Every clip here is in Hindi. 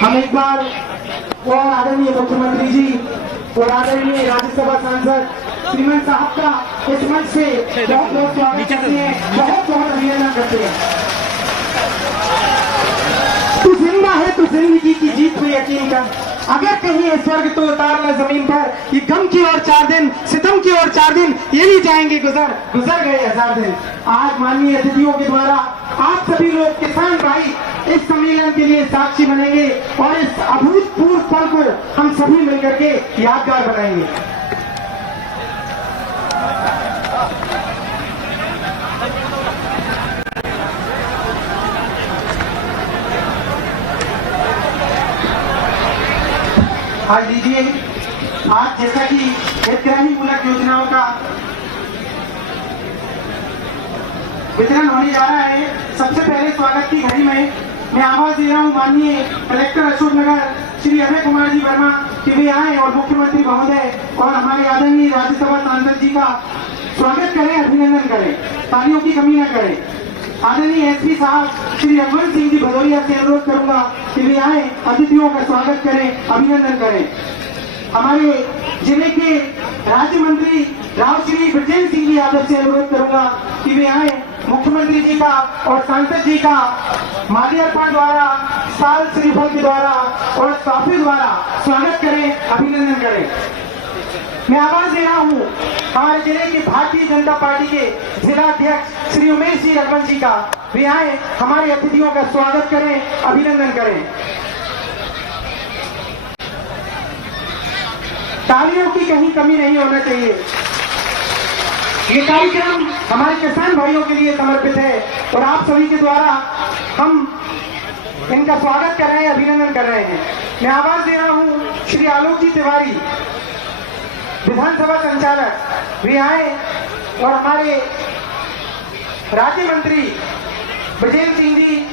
हम एक बार और आदरणीय मुख्यमंत्री जी और आदरणीय राज्यसभा सांसद श्रीमंत साहब का इस मंच से बहुत बहुत स्वागत करते हैं, बहुत बहुत अभिनंदन करते हैं। तू जिंदा है तो जिंदगी की जीत में यकीन कर, अगर कहीं स्वर्ग तो उतारना जमीन पर। ये गम की और 4 दिन, सितम की और 4 दिन, ये नहीं जाएंगे गुजर गए 1000 दिन। आज माननीय अतिथियों के द्वारा आप सभी लोग किसान भाई इस सम्मेलन के लिए साक्षी बनेंगे और इस अभूतपूर्व पल को हम सभी मिलकर के यादगार बनाएंगे। आज लीजिए, आज जैसा कि हितग्राहीमूलक योजनाओं का वितरण होने जा रहा है, सबसे पहले स्वागत की घड़ी में मैं आवाज दे रहा हूं माननीय कलेक्टर अशोकनगर श्री अभय कुमार जी वर्मा कि वे आए और मुख्यमंत्री महोदय और हमारे आदरणीय राज्यसभा सांसद जी का स्वागत करें, अभिनंदन करें, तालियों की कमी न करें। आदरणीय एसपी साहब श्री रघुवंश सिंह जी भदौरिया से अनुरोध करूंगा कि वे आए, अतिथियों का स्वागत करें, अभिनंदन करें। हमारे जिले के राज्य मंत्री राव श्री ब्रजेंद्र सिंह जी यादव से अनुरोध करूंगा कि वे आए, मुख्यमंत्री जी का और सांसद जी का माल्यार्पण द्वारा, साल श्रीफल के द्वारा और ट्रॉफी द्वारा स्वागत करें, अभिनंदन करें। मैं आवाज दे रहा हूँ हमारे जिले के भारतीय जनता पार्टी के जिला अध्यक्ष श्री उमेश जी रघुवंश जी का, वे आए, हमारे अतिथियों का स्वागत करें, अभिनंदन करें। तालियों की कहीं कमी नहीं होना चाहिए। ये कार्यक्रम हमारे किसान भाइयों के लिए समर्पित है और आप सभी के द्वारा हम इनका स्वागत कर रहे हैं, अभिनंदन कर रहे हैं। मैं आवाज दे रहा हूँ श्री आलोक जी तिवारी, विधानसभा संचालक, वे आए और हमारे राज्य मंत्री ब्रजेंद्र सिंह जी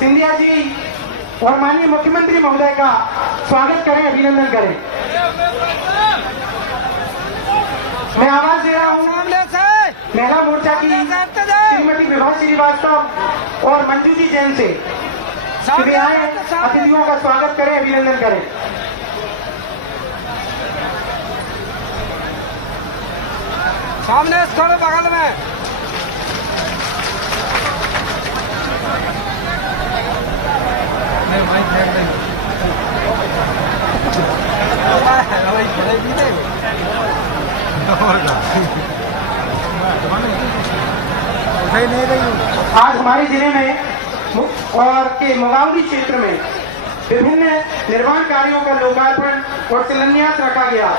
सिंधिया जी और माननीय मुख्यमंत्री महोदय का स्वागत करें, अभिनंदन करें। मैं आवाज दे रहा हूँ महिला मोर्चा की श्रीमती विभा श्रीवास्तव और मंजू जी जैन से कि वे आए, अतिथियों का स्वागत करें, अभिनंदन करें। सामने थोड़े बगल में आज हमारे जिले में और के मुगावली क्षेत्र में विभिन्न निर्माण कार्यों का लोकार्पण और शिलान्यास रखा गया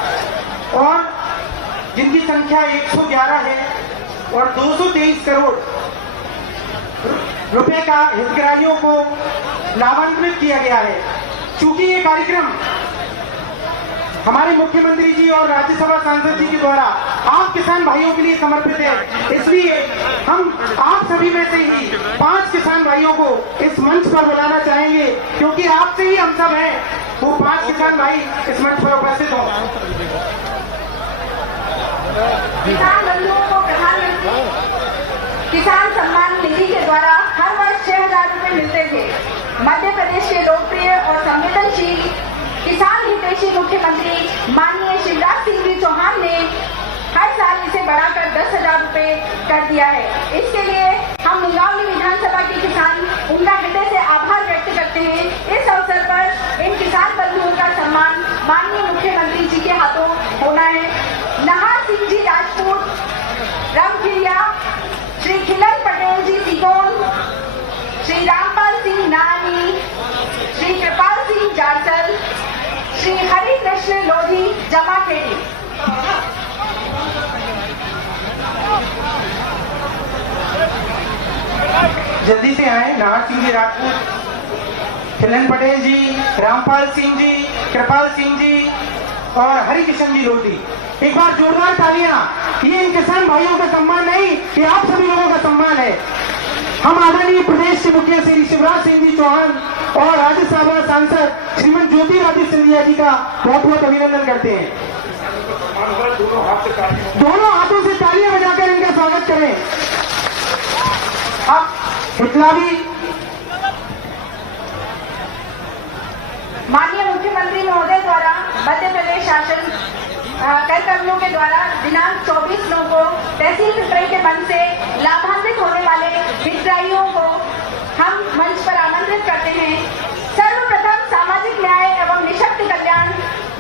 और जिनकी संख्या 111 है और 223 करोड़ रुपए का हितग्राहियों को लाभान्वित किया गया है। चूंकि ये कार्यक्रम हमारे मुख्यमंत्री जी और राज्यसभा सांसद जी के द्वारा आप किसान भाइयों के लिए समर्पित है, इसलिए हम आप सभी में से ही 5 किसान भाइयों को इस मंच पर बुलाना चाहेंगे, क्योंकि आपसे ही हम सब हैं, वो 5 किसान भाई इस मंच पर उपस्थित हों। किसान बंधुओं को प्रधानमंत्री किसान सम्मान निधि के द्वारा हर वर्ष 6000 रुपए मिलते थे। मध्य प्रदेश के लोकप्रिय और संवेदनशील किसान हितैषी मुख्यमंत्री माननीय शिवराज सिंह जी चौहान ने हर साल इसे बढ़ाकर 10,000 रुपए कर दिया है। इसके लिए हम मुंगावली विधानसभा के किसान उनका हृदय से आभार व्यक्त करते हैं। इस अवसर पर इन किसान बंधुओं का सम्मान माननीय मुख्यमंत्री जी के हाथों होना है। नहार सिंह जी राजपूत रामखिरिया, श्री खिलन पटेल जी सिकोन, श्री रामपाल सिंह नानी, श्री कृपाल सिंह जारसल, श्री हरि कृष्ण लोधी जमाखेड़ी। जल्दी से आए, नाहर सिंह जी राजपूत, खिलन पटेल जी, रामपाल सिंह जी, कृपाल सिंह जी और हरि किशन जी लोधी। एक बार जोरदार तालियां। ये इन किसान भाइयों का सम्मान नहीं, ये आप सभी लोगों का सम्मान है। हम आदरणीय प्रदेश के मुखिया श्री शिवराज सिंह जी चौहान और राज्यसभा सांसद श्रीमती ज्योतिरादित्य सिंधिया जी का बहुत बहुत अभिनंदन करते हैं। दोनों हाथों से तालियां बजाकर इनका स्वागत करें। अब इतलावी द्वारा मध्य प्रदेश शासन कर कर्मियों के द्वारा दिनांक 24 नौ को तहसील पिपराई के मन से लाभान्वित होने वाले हितग्राहियों को हम मंच पर आमंत्रित करते हैं। सर्वप्रथम सामाजिक न्याय एवं निःशक्त कल्याण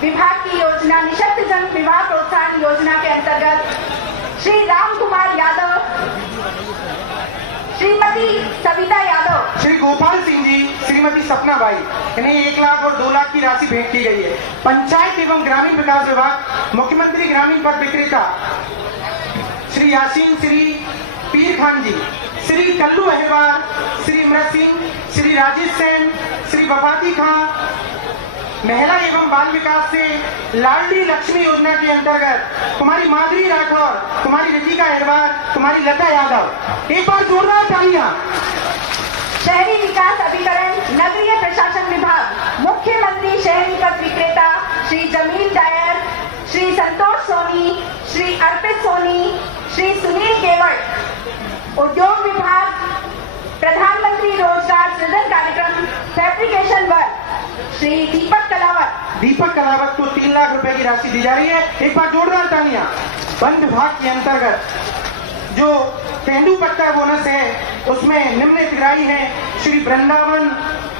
विभाग की योजना निःशक्त जन विवाह प्रोत्साहन योजना के अंतर्गत श्री राम कुमार यादव, श्रीमती सविता यादव, श्री गोपाल सिंह जी, श्रीमती सपना बाई, इन्हें 1 लाख और 2 लाख की राशि भेंट की गई है। पंचायत एवं ग्रामीण विकास विभाग मुख्यमंत्री ग्रामीण पद विक्रेता श्री यासीन, श्री पीर खान जी, श्री कल्लू अहिरवार, श्री इमरत सिंह, श्री राजेश सेन, श्री वफाती खां, महिला एवं बाल विकास से लाडली लक्ष्मी योजना के अंतर्गत कुमारी माधुरी राठौर, कुमारी रितिका अहिरवार, कुमारी लता यादव। एक बार जोरदार तालियां। शहरी विकास अभिकरण नगरीय प्रशासन विभाग मुख्यमंत्री शहरी पद विक्रेता श्री जमील डायर, श्री संतोष सोनी, श्री अर्पित सोनी, श्री सुनील केवट। उद्योग विभाग प्रधानमंत्री रोजगार सृजन कार्यक्रम फैब्रिकेशन वर्क श्री दीपक कलावत को 3 लाख रुपए की राशि दी जा रही है। एक बार जोरदार तालियां। वन विभाग के अंतर्गत जो तेंदुपत्ता बोनस है उसमें निम्न हितग्राही हैं श्री वृंदावन,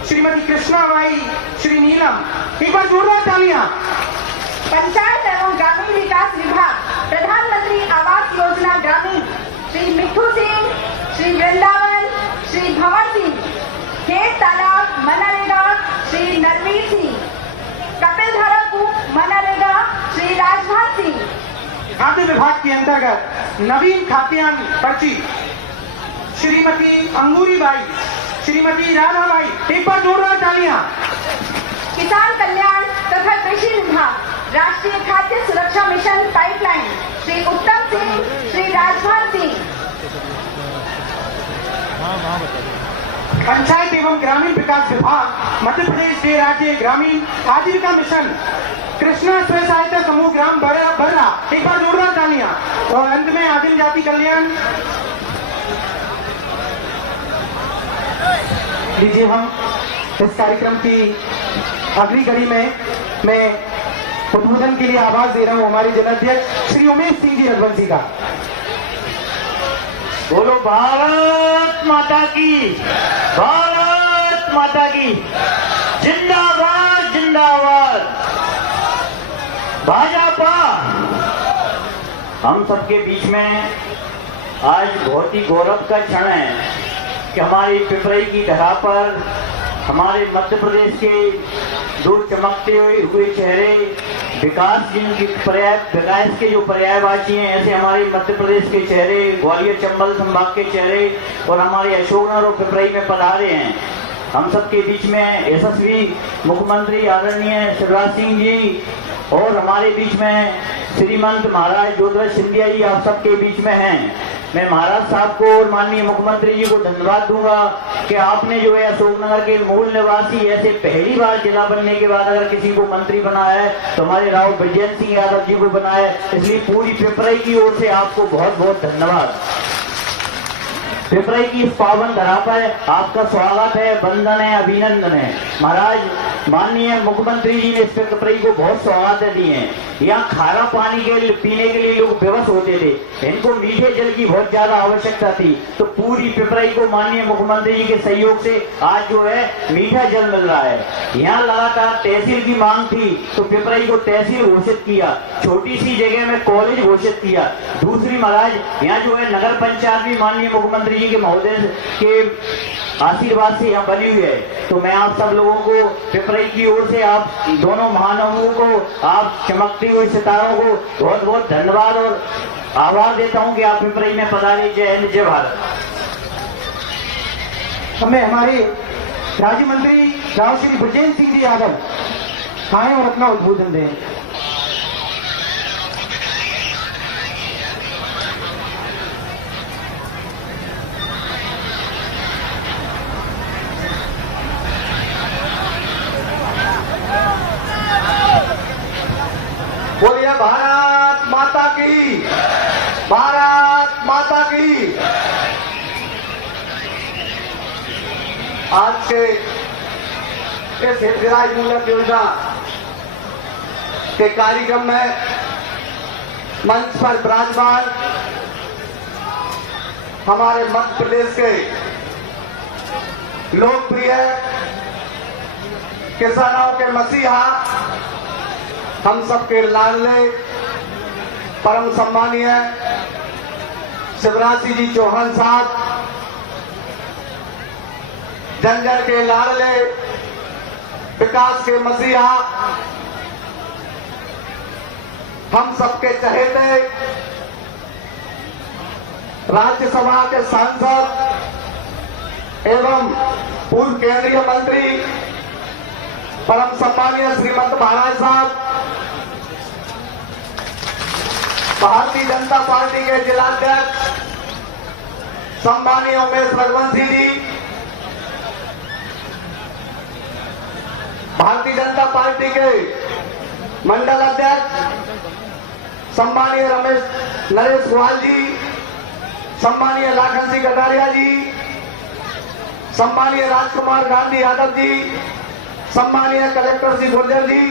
श्रीमती कृष्णाबाई, श्री नीलम। एक बार जोरदार तालियां। पंचायत एवं ग्रामीण विकास विभाग प्रधानमंत्री आवास योजना ग्रामीण श्री मिठू सिंह, श्री वृंदावन, श्री भंवर सिंह, खेत तालाब मनरेगा श्री नरवीर सिंह, कपिल धारा कूप मनरेगा श्री राजभात सिंह। खाद्य विभाग के अंतर्गत नवीन खाद्यान्न पर्ची श्रीमती अंगूरी बाई, श्रीमती राधा बाई। एक बार जोरदार तालियां। किसान कल्याण तथा कृषि विभाग राष्ट्रीय खाद्य सुरक्षा मिशन पाइपलाइन श्री उत्तम सिंह, श्री राजभात सिंह। पंचायत एवं ग्रामीण विकास विभाग मध्य प्रदेश के राज्य ग्रामीण आजीविका मिशन कृष्णा स्वयं सहायता समूह ग्राम बर्रा। एक बार जोरदार तालियां। और अंत में आदिम जाति कल्याण। लीजिए, हम इस कार्यक्रम की अगली कड़ी में मैं उद्बोधन के लिए आवाज दे रहा हूं हमारे जनाध्यक्ष श्री उमेश सिंह जी रघुवंशी का। बोलो भारत माता की, भारत माता की जिंदाबाद, जिंदाबाद भाजपा। हम सबके बीच में आज बहुत ही गौरव का क्षण है कि हमारी पिपराई की धरा पर हमारे मध्य प्रदेश के दो चमकते हुए चेहरे, विकास के जो पर्यायवाची हैं, ऐसे हमारे मध्य प्रदेश के चेहरे, ग्वालियर चंबल संभाग के चेहरे और हमारे अशोकनगर और पिपराई में पधारे हैं। हम सबके बीच में यशस्वी मुख्यमंत्री आदरणीय शिवराज सिंह जी और हमारे बीच में श्रीमंत महाराज ज्योतिराज सिंधिया जी आप सबके बीच में हैं। मैं महाराज साहब को और माननीय मुख्यमंत्री जी को धन्यवाद दूंगा कि आपने जो है अशोकनगर के मूल निवासी ऐसे पहली बार जिला बनने के बाद अगर किसी को मंत्री बनाया है तो हमारे राव ब्रजेंद्र सिंह यादव जी को बनाया है। इसलिए पूरी पिपराई की ओर से आपको बहुत बहुत धन्यवाद। पिपराई की इस पावन धरा पर आपका स्वागत है, वंदन है, अभिनंदन है। महाराज माननीय मुख्यमंत्री जी ने इस पिपराई को बहुत सौगातें दी हैं। यहाँ खारा पानी के पीने के लिए लोग बेबस होते थे, इनको मीठे जल की बहुत ज्यादा आवश्यकता थी, तो पूरी पिपराई को माननीय मुख्यमंत्री जी के सहयोग से आज जो है मीठा जल मिल रहा है। यहाँ लगातार तहसील की मांग थी तो पिपराई को तहसील घोषित किया, छोटी सी जगह में कॉलेज घोषित किया। दूसरी महाराज यहाँ जो है नगर पंचायत भी माननीय मुख्यमंत्री जी के महोदय के आशीर्वाद से यहाँ बनी हुई है। तो मैं आप सब लोगों को पिपराई की ओर से आप दोनों महानुभावों को, आप चमकती हुई सितारों को बहुत बहुत धन्यवाद और आभार देता हूँ कि आप पिपराई में पधारे। जय हिंद, जय भारत। हमें हमारे राज्य मंत्री राव श्री ब्रजेंद्र सिंह जी यादव आए और अपना उद्बोधन दें। बोलिए भारत माता की, भारत माता की। आज के इस हितग्राही मूलक योजना के कार्यक्रम में मंच पर विराजमान हमारे मध्य प्रदेश के लोकप्रिय किसानों के मसीहा, हम सबके लाडले परम सम्मानीय शिवराज सिंह जी चौहान साहब, जन जन के लाडले विकास के मसीहा, हम सबके चहेते राज्यसभा के सांसद एवं पूर्व केंद्रीय मंत्री परम सम्मानीय श्रीमंत महाराज साहब, भारतीय जनता पार्टी के जिलाध्यक्ष सम्मानीय उमेश रघुवंशी जी, भारतीय जनता पार्टी के मंडल अध्यक्ष सम्मानीय नरेश गोयल जी, सम्मानीय लाखन सिंह कटारिया जी, सम्मानीय राजकुमार गांधी यादव जी, सम्मानीय कलेक्टर श्री गुर्जर जी,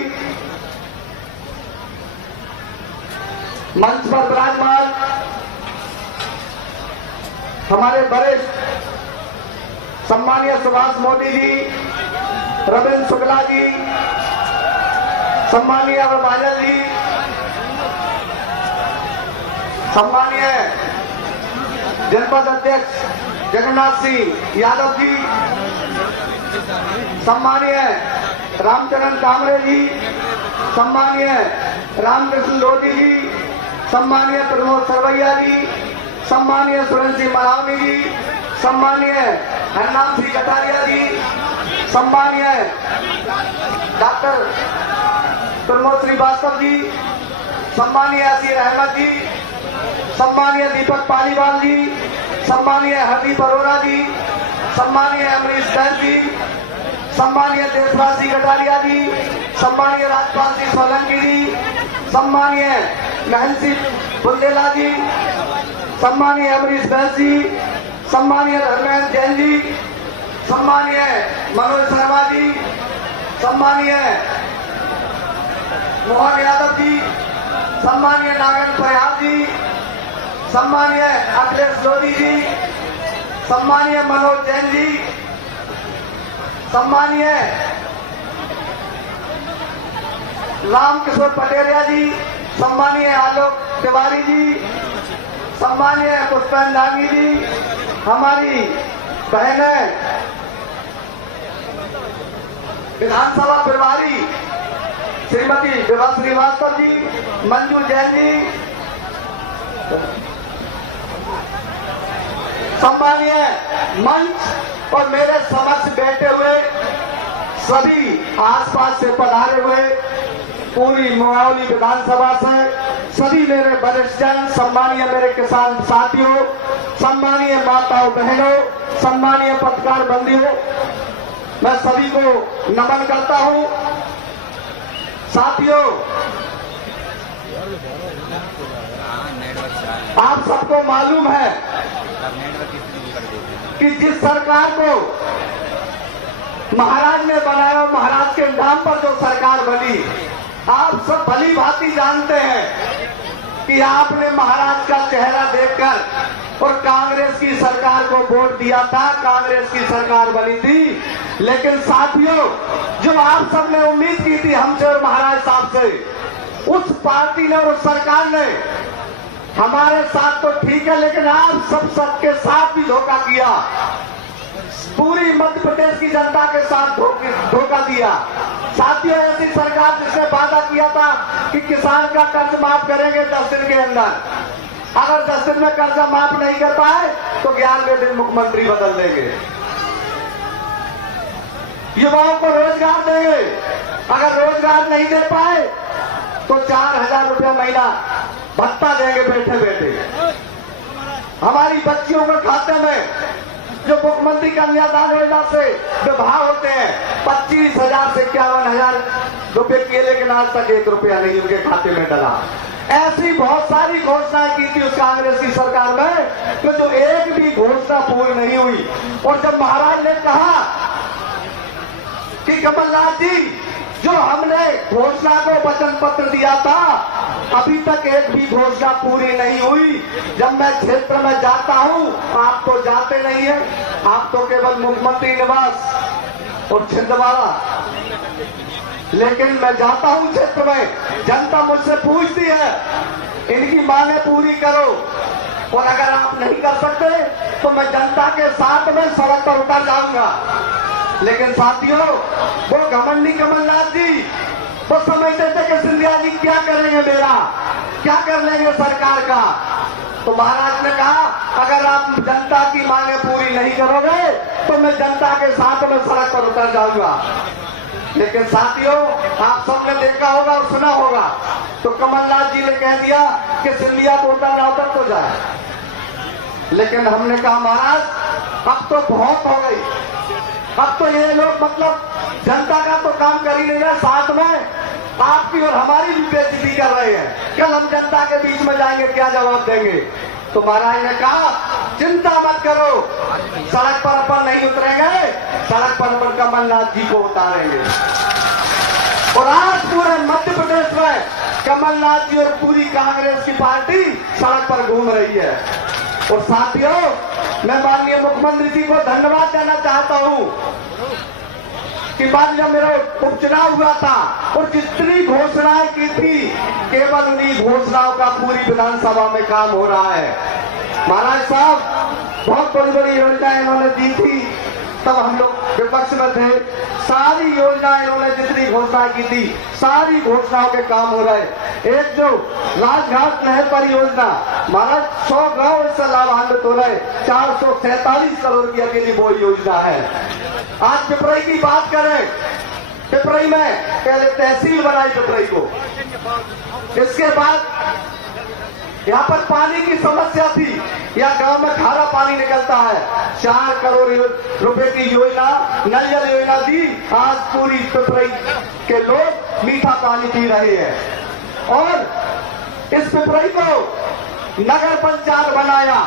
मंच पर विराजमान हमारे वरिष्ठ सम्मानीय सुभाष मोदी जी, रविंद्र शुक्ला जी, सम्मानीय बादल जी, सम्मानीय जनपद अध्यक्ष जगन्नाथ सिंह यादव जी, सम्मानीय रामचरण कामरे जी, सम्मानीय रामकृष्ण लोधी जी, सम्मानीय प्रमोद सरवैया जी, सम्मानीय सुरेंद्र सिंह मरावनी जी, सम्मानीय हरनाम सिंह कटारिया जी, सम्मानीय डॉक्टर प्रमोद श्रीवास्तव जी, सम्मानीय असीर अहमद जी, सम्मानीय दीपक पालीवाल जी, सम्मानीय हरदीप अरोड़ा जी, सम्मानीय अमरीश दर जी, सम्मानीय देशराज सिंह कटारिया जी, सम्मानीय राजपाल सिंह सोलंकी जी, सम्मानीय महंत सिंह बुंदेला जी, सम्मानीय अमरीश दर जी, सम्मानीय धर्मेंद्र जैन जी, सम्मानीय मनोज शर्मा जी, सम्मानीय मोहन यादव जी, सम्मानीय नारायण प्रयाग जी, सम्मानीय अखिलेश लोधी जी, सम्मानीय मनोज जैन जी, सम्मानीय रामकिशोर पटेरिया जी, सम्मानीय आलोक तिवारी जी, सम्मानीय पुष्पेंद्र नागी जी, हमारी बहनें विधानसभा प्रभारी श्रीमती विभा श्रीवास्तव जी, मंजू जैन जी, सम्मानीय मंच और मेरे समक्ष बैठे हुए सभी आसपास से पधारे हुए पूरी मुंगावली विधानसभा से सभी मेरे वरिष्ठ जन, सम्मानीय मेरे किसान साथियों, सम्मानीय माताओं बहनों, सम्मानीय पत्रकार बंधुओं, मैं सभी को नमन करता हूं। साथियों, आप सबको मालूम है कि जिस सरकार को महाराज ने बनाया, महाराज के नाम पर जो सरकार बनी, आप सब भली भांति जानते हैं कि आपने महाराज का चेहरा देखकर और कांग्रेस की सरकार को वोट दिया था, कांग्रेस की सरकार बनी थी। लेकिन साथियों, जो आप सब ने उम्मीद की थी हमसे और महाराज साहब से, उस पार्टी ने और उस सरकार ने हमारे साथ तो ठीक है, लेकिन आप सबके साथ भी धोखा किया। पूरी मध्य प्रदेश की जनता के साथ धोखा दिया। साथियों, ऐसी सरकार जिसने वादा किया था कि किसान का कर्ज माफ करेंगे 10 दिन के अंदर, अगर 10 दिन में कर्जा माफ नहीं कर पाए तो 11वें दिन मुख्यमंत्री बदल देंगे। युवाओं को रोजगार देंगे, अगर रोजगार नहीं दे पाए तो 4000 रुपया महीना भत्ता देंगे बैठे बैठे। हमारी बच्चियों के खाते में जो मुख्यमंत्री कन्यादान योजना से विवाह होते हैं 25,000 से 51,000 रुपए किए, लेकिन आज तक 1 रुपया नहीं उनके खाते में डला। ऐसी बहुत सारी घोषणाएं की थी उस कांग्रेस की सरकार में, तो जो एक भी घोषणा पूरी नहीं हुई। और जब महाराज ने कहा कि कमलनाथ जी जो हमने घोषणा को वचन पत्र दिया था, अभी तक एक भी घोषणा पूरी नहीं हुई। जब मैं क्षेत्र में जाता हूं, आप तो जाते नहीं है, आप तो केवल मुख्यमंत्री निवास और छिंदवाड़ा, लेकिन मैं जाता हूं क्षेत्र में, जनता मुझसे पूछती है इनकी मांगे पूरी करो, और अगर आप नहीं कर सकते तो मैं जनता के साथ में सड़क पर उतर जाऊंगा। लेकिन साथियों, वो घमंडी कमलनाथ जी वो समझते थे कि सिंधिया जी क्या करेंगे, मेरा क्या कर लेंगे सरकार का। तो महाराज ने कहा अगर आप जनता की मांगे पूरी नहीं करोगे तो मैं जनता के साथ में सड़क पर उतर जाऊंगा। लेकिन साथियों, आप सबने देखा होगा और सुना होगा, तो कमलनाथ जी ने कह दिया कि सिंधिया को उतरना उतर तो जाए। लेकिन हमने कहा महाराज अब तो बहुत हो गई, अब तो ये लोग मतलब जनता का तो काम कर ही नहीं रहे, साथ में आपकी और हमारी भी बेइज्जती कर रहे हैं। कल हम जनता के बीच में जाएंगे, क्या जवाब देंगे। तो महाराज ने कहा चिंता मत करो, सड़क पर अपन नहीं उतरेंगे, सड़क पर अपन कमलनाथ जी को उतारेंगे। और आज पूरे मध्य प्रदेश में कमलनाथ जी और पूरी कांग्रेस की पार्टी सड़क पर घूम रही है। और साथियों, मैं माननीय मुख्यमंत्री जी को धन्यवाद देना चाहता हूं कि बाद जब मेरा उपचुनाव हुआ था और जितनी घोषणाएं की थी, केवल उन्हीं घोषणाओं का पूरी विधानसभा में काम हो रहा है। महाराज साहब बहुत बड़ी बड़ी योजनाएं इन्होंने दी थी, तब हम लोग विपक्ष में थे। सारी योजनाएं इन्होंने जितनी घोषणाएं की थी, सारी घोषणाओं के काम हो रहे। एक जो राजघाट नहर परियोजना, महाराज 100 गांव इससे लाभान्वित हो रहे, 447 करोड़ की अकेली वो योजना है। आज पिपरई की बात करें, पिपरई में पहले तहसील बनाई पिपरई को, इसके बाद यहाँ पर पानी की समस्या थी, या गांव में खारा पानी निकलता है, 4 करोड़ रुपए की योजना, नल जल योजना दी। आज पूरी पिपरई के लोग मीठा पानी पी रहे हैं। और इस पिपरई को नगर पंचायत बनाया,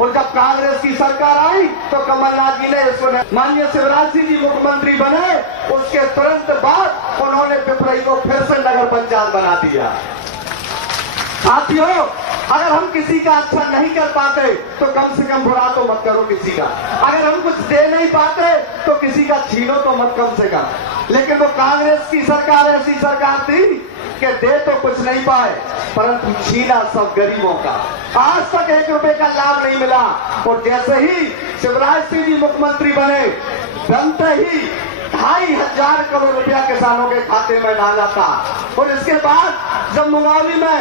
और जब कांग्रेस की सरकार आई तो कमलनाथ जी ने इसको, माननीय शिवराज सिंह जी मुख्यमंत्री बने, उसके तुरंत बाद उन्होंने पिपरई को फिर से नगर पंचायत बना दिया। साथियों, अगर हम किसी का अच्छा नहीं कर पाते तो कम से कम बुरा तो मत करो किसी का। अगर हम कुछ दे नहीं पाते तो किसी का छीनो तो मत कम से कम। लेकिन वो कांग्रेस की सरकार ऐसी सरकार थी कि दे तो कुछ नहीं पाए, परंतु छीना सब गरीबों का। आज तक 1 रुपए का लाभ नहीं मिला। और जैसे ही शिवराज सिंह जी मुख्यमंत्री बने, बनते ही 2,500 करोड़ रुपया किसानों के खाते में डाला था। और इसके बाद जब मुंगावली में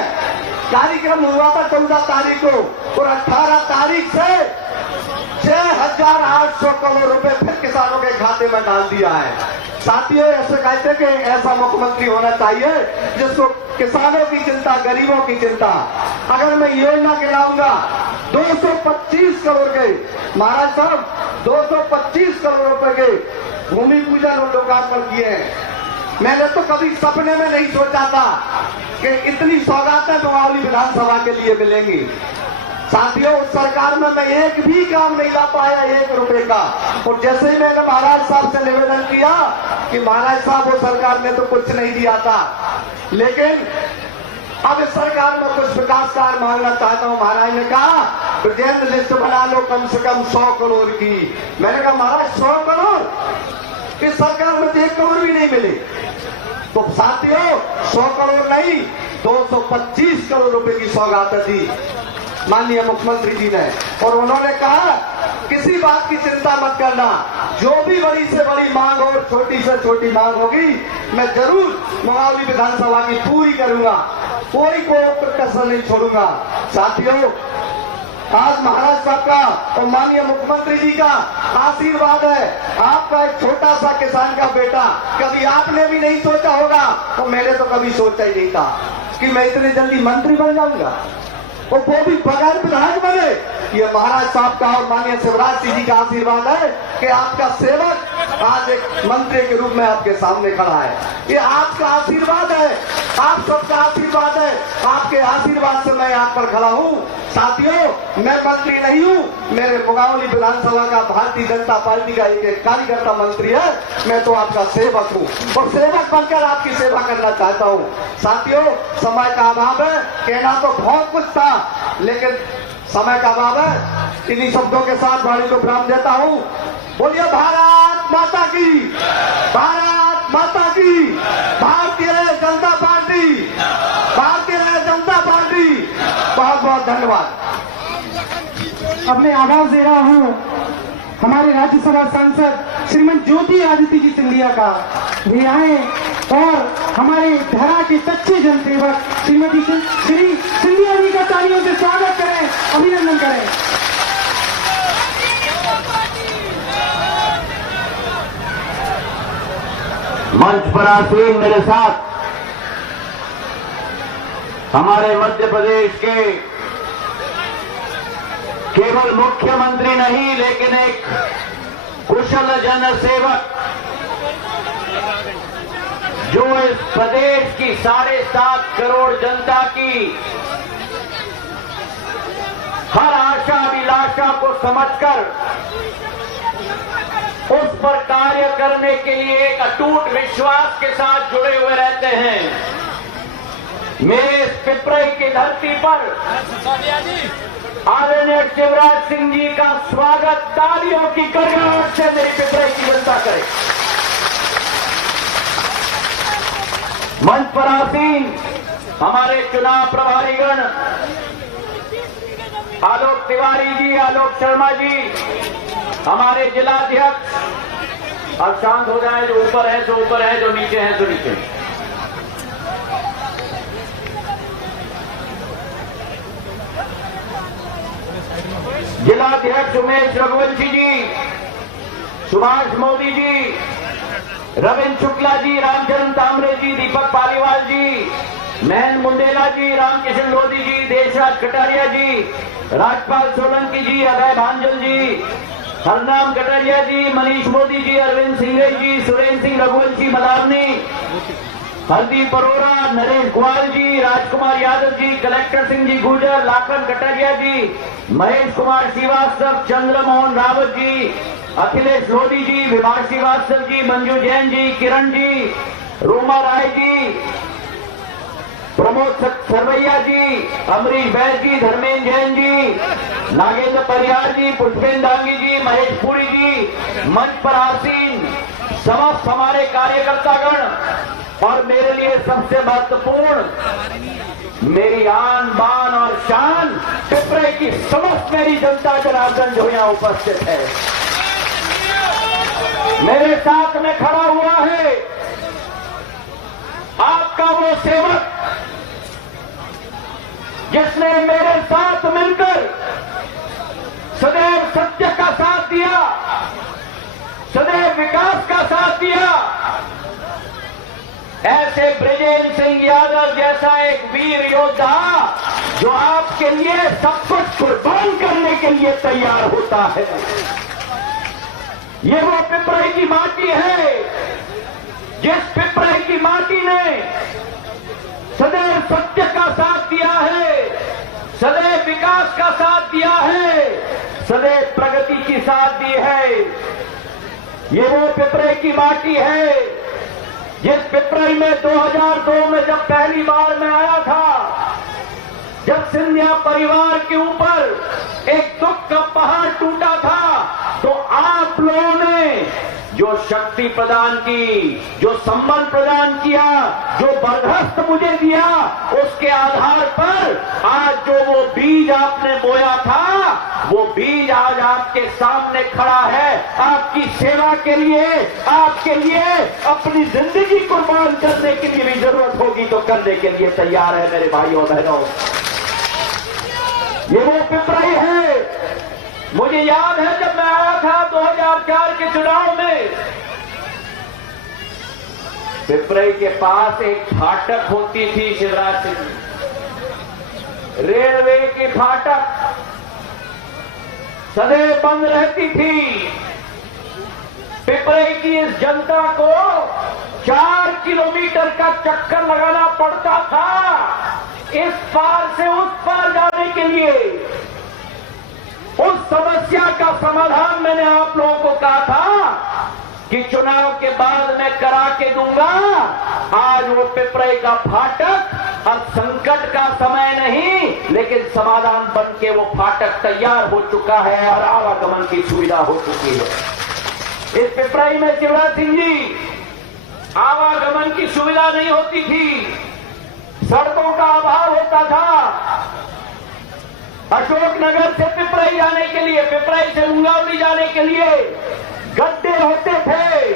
कार्यक्रम हुआ था 14 तारीख को, और 18 तारीख से 6,800 करोड़ रुपए फिर किसानों के खाते में डाल दिया है। साथियों, ऐसे कहते कि ऐसा मुख्यमंत्री होना चाहिए जिसको किसानों की चिंता, गरीबों की चिंता। अगर मैं योजना गिनाऊंगा 225 करोड़ के, महाराज साहब 225 करोड़ रुपए के भूमि पूजन और लोकार्पण किए हैं। मैंने तो कभी सपने में नहीं सोचा था कि इतनी सौगातें मुंगावली विधानसभा के लिए मिलेंगी। साथियों, उस सरकार में मैं एक भी काम नहीं ला पाया 1 रुपए का। और जैसे ही मैंने महाराज साहब से निवेदन किया कि महाराज साहब वो सरकार ने तो कुछ नहीं दिया था, लेकिन अब इस सरकार में कुछ विकास कार्य मांगना चाहता हूं। महाराज ने कहा ब्रजेंद्र लिस्ट बना लो कम से कम 100 करोड़ की। मैंने कहा महाराज 100 करोड़, इस सरकार में 1 करोड़ भी नहीं मिले। तो साथियों, 100 करोड़ नहीं 225 करोड़ रुपए की सौगात दी माननीय मुख्यमंत्री जी ने। और उन्होंने कहा किसी बात की चिंता मत करना, जो भी बड़ी से बड़ी मांग हो, छोटी से छोटी मांग होगी, मैं जरूर मुंगावली विधानसभा की पूरी करूंगा, कोई को कसर नहीं छोड़ूंगा। साथियों, आज महाराज साहब का और माननीय मुख्यमंत्री जी का आशीर्वाद है। आपका एक छोटा सा किसान का बेटा, कभी आपने भी नहीं सोचा होगा, तो मैंने तो कभी सोचा ही नहीं था कि मैं इतने जल्दी मंत्री बन जाऊंगा, और वो भी बगैर विधायक बने। ये महाराज साहब का और माननीय शिवराज सिंह जी का आशीर्वाद है कि आपका सेवक आज एक मंत्री के रूप में आपके सामने खड़ा है। ये आपका आशीर्वाद है, आप सबका आशीर्वाद है। आपके आशीर्वाद से मैं यहाँ पर खड़ा हूँ। साथियों, मैं मंत्री नहीं हूँ, मेरे मुगावली विधानसभा का भारतीय जनता पार्टी का एक कार्यकर्ता मंत्री है। मैं तो आपका सेवक हूँ और सेवक बनकर आपकी सेवा करना चाहता हूँ। साथियों, समय का अभाव है, कहना तो बहुत कुछ था, लेकिन समय का अभाव है। इन्हीं शब्दों के साथ वाणी को विराम देता हूँ। बोलिए भारत माता की, भारत माता की, भारतीय जनता पार्टी, भारतीय जनता पार्टी। बहुत बहुत धन्यवाद। अब मैं आवाज दे रहा हूँ हमारे राज्यसभा सांसद श्रीमती ज्योति आदित्य जी सिंधिया का। वे आए और हमारे धरा के सच्चे जनसेवक श्री सिंधिया जी का तालियों से स्वागत करें, अभिनंदन करें। मंच पर आसीन मेरे साथ हमारे मध्य प्रदेश के केवल मुख्यमंत्री नहीं, लेकिन एक कुशल जनसेवक जो इस प्रदेश की 7.5 करोड़ जनता की हर आशा अभिलाषा को समझकर उस पर कार्य करने के लिए एक अटूट विश्वास के साथ जुड़े हुए रहते हैं। मेरे इस पिपराई की धरती पर आदरणीय शिवराज सिंह जी का स्वागत तालियों की गड़गड़ाहट से मेरी पिपराई की जनता करे। मंच पर आसीन हमारे चुनाव प्रभारीगण आलोक तिवारी जी, आलोक शर्मा जी, हमारे जिलाध्यक्ष, अब शांत हो जाए, जो ऊपर है तो ऊपर है, जो नीचे है तो नीचे। जिलाध्यक्ष उमेश रघुवंशी जी, सुभाष मोदी जी, रविंद्र शुक्ला जी, रामचरण तामरे जी, दीपक पालीवाल जी, महेंद्र मुंडेला जी, रामकिशन लोधी जी, देशराज कटारिया जी, राजपाल सोलंकी जी, अभय भांजल जी, हरनाम कटारिया जी, मनीष मोदी जी, अरविंद सिंह जी, सुरेंद्र सिंह रघुवंशी मदारनी, हरदीप अरोड़ा, नरेश ग्वाल जी, राजकुमार यादव जी, कलेक्टर सिंह जी गुर्जर, लाखन कटारिया जी, महेश कुमार श्रीवास्तव, चंद्रमोहन रावत जी, अखिलेश लोधी जी, विभाष श्रीवास्तव जी, मंजू जैन जी, किरण जी, रोमा राय जी, प्रमोद सरवैया जी, अमरीश बैस जी, धर्मेंद्र जैन जी, नागेंद्र परिहार जी, पुष्पेंद्र दांगी जी, महेश पुरी जी, मंच पर आसीन समस्त हमारे कार्यकर्तागण और मेरे लिए सबसे महत्वपूर्ण मेरी आन बान और शान पिपराई की समस्त मेरी जनता जनार्दन जो यहाँ उपस्थित है, मेरे साथ में खड़ा हुआ है आपका वो सेवक जिसने मेरे साथ मिलकर सदैव सत्य का साथ दिया, सदैव विकास का साथ दिया। ऐसे ब्रिजेंद्र सिंह यादव जैसा एक वीर योद्धा जो आपके लिए सब कुछ कुर्बान करने के लिए तैयार होता है। ये वो पिपराई की माटी है जिस पिपराई की माटी ने सदैव सत्य का साथ दिया है, सदैव विकास का साथ दिया है, सदैव प्रगति की साथ दी है। ये वो पिपराई की माटी है जिस पिपराई में 2002 में जब पहली बार मैं आया था, जब सिंधिया परिवार के ऊपर एक दुख का पहाड़ टूटा था, तो आप लोगों ने जो शक्ति प्रदान की, जो सम्मान प्रदान किया, जो बर्दाश्त मुझे दिया, उसके आधार पर आज जो वो बीज आपने बोया था, वो बीज आज आपके सामने खड़ा है। आपकी सेवा के लिए, आपके लिए अपनी जिंदगी कुर्बान करने के लिए भी जरूरत होगी तो करने के लिए तैयार है मेरे भाइयों बहनों। ये वो पिपराई है। मुझे याद है जब मैं आया था 2004 के चुनाव में, पिपराई के पास एक फाटक होती थी शिवराज सिंह, रेलवे की फाटक सदैव बंद रहती थी। पिपराई की इस जनता को 4 किलोमीटर का चक्कर लगाना पड़ता था इस पार से उस पार जाने के लिए। उस समस्या का समाधान मैंने आप लोगों को कहा था कि चुनाव के बाद मैं करा के दूंगा। आज वो पिपराई का फाटक अब संकट का समय नहीं, लेकिन समाधान बन के वो फाटक तैयार हो चुका है और आवागमन की सुविधा हो चुकी है। इस पिपराई में शिवराज सिंह जी आवागमन की सुविधा नहीं होती थी, सड़कों का अभाव होता था। अशोकनगर से पिपराई जाने के लिए, पिपराई से मुंगावली जाने के लिए गड्ढे होते थे,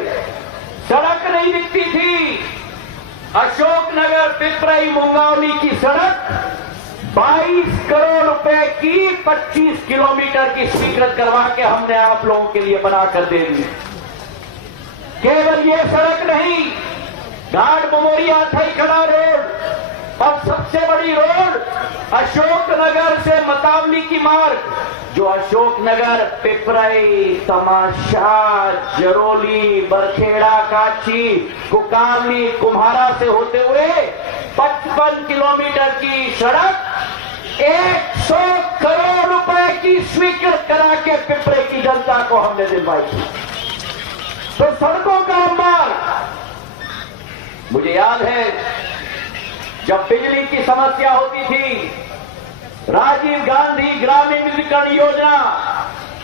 सड़क नहीं दिखती थी। अशोकनगर पिपराई मुंगावली की सड़क 22 करोड़ रुपए की 25 किलोमीटर की स्वीकृत करवा के हमने आप लोगों के लिए बनाकर दे दी। केवल ये सड़क नहीं, घाट ममोरिया थईखड़ा रोड, अब सबसे बड़ी रोड अशोकनगर से मतावली की मार्ग, जो अशोकनगर पिपराई, तमाशा, जरोली, बरखेड़ा, काची, कुकामनी, कुम्हारा से होते हुए 55 किलोमीटर की सड़क 100 करोड़ रुपए की स्वीकृत करा के पिपराई की जनता को हमने दिलवाई थी। तो सड़कों का अंबार, मुझे याद है जब बिजली की समस्या होती थी, राजीव गांधी ग्रामीण विद्युतीकरण योजना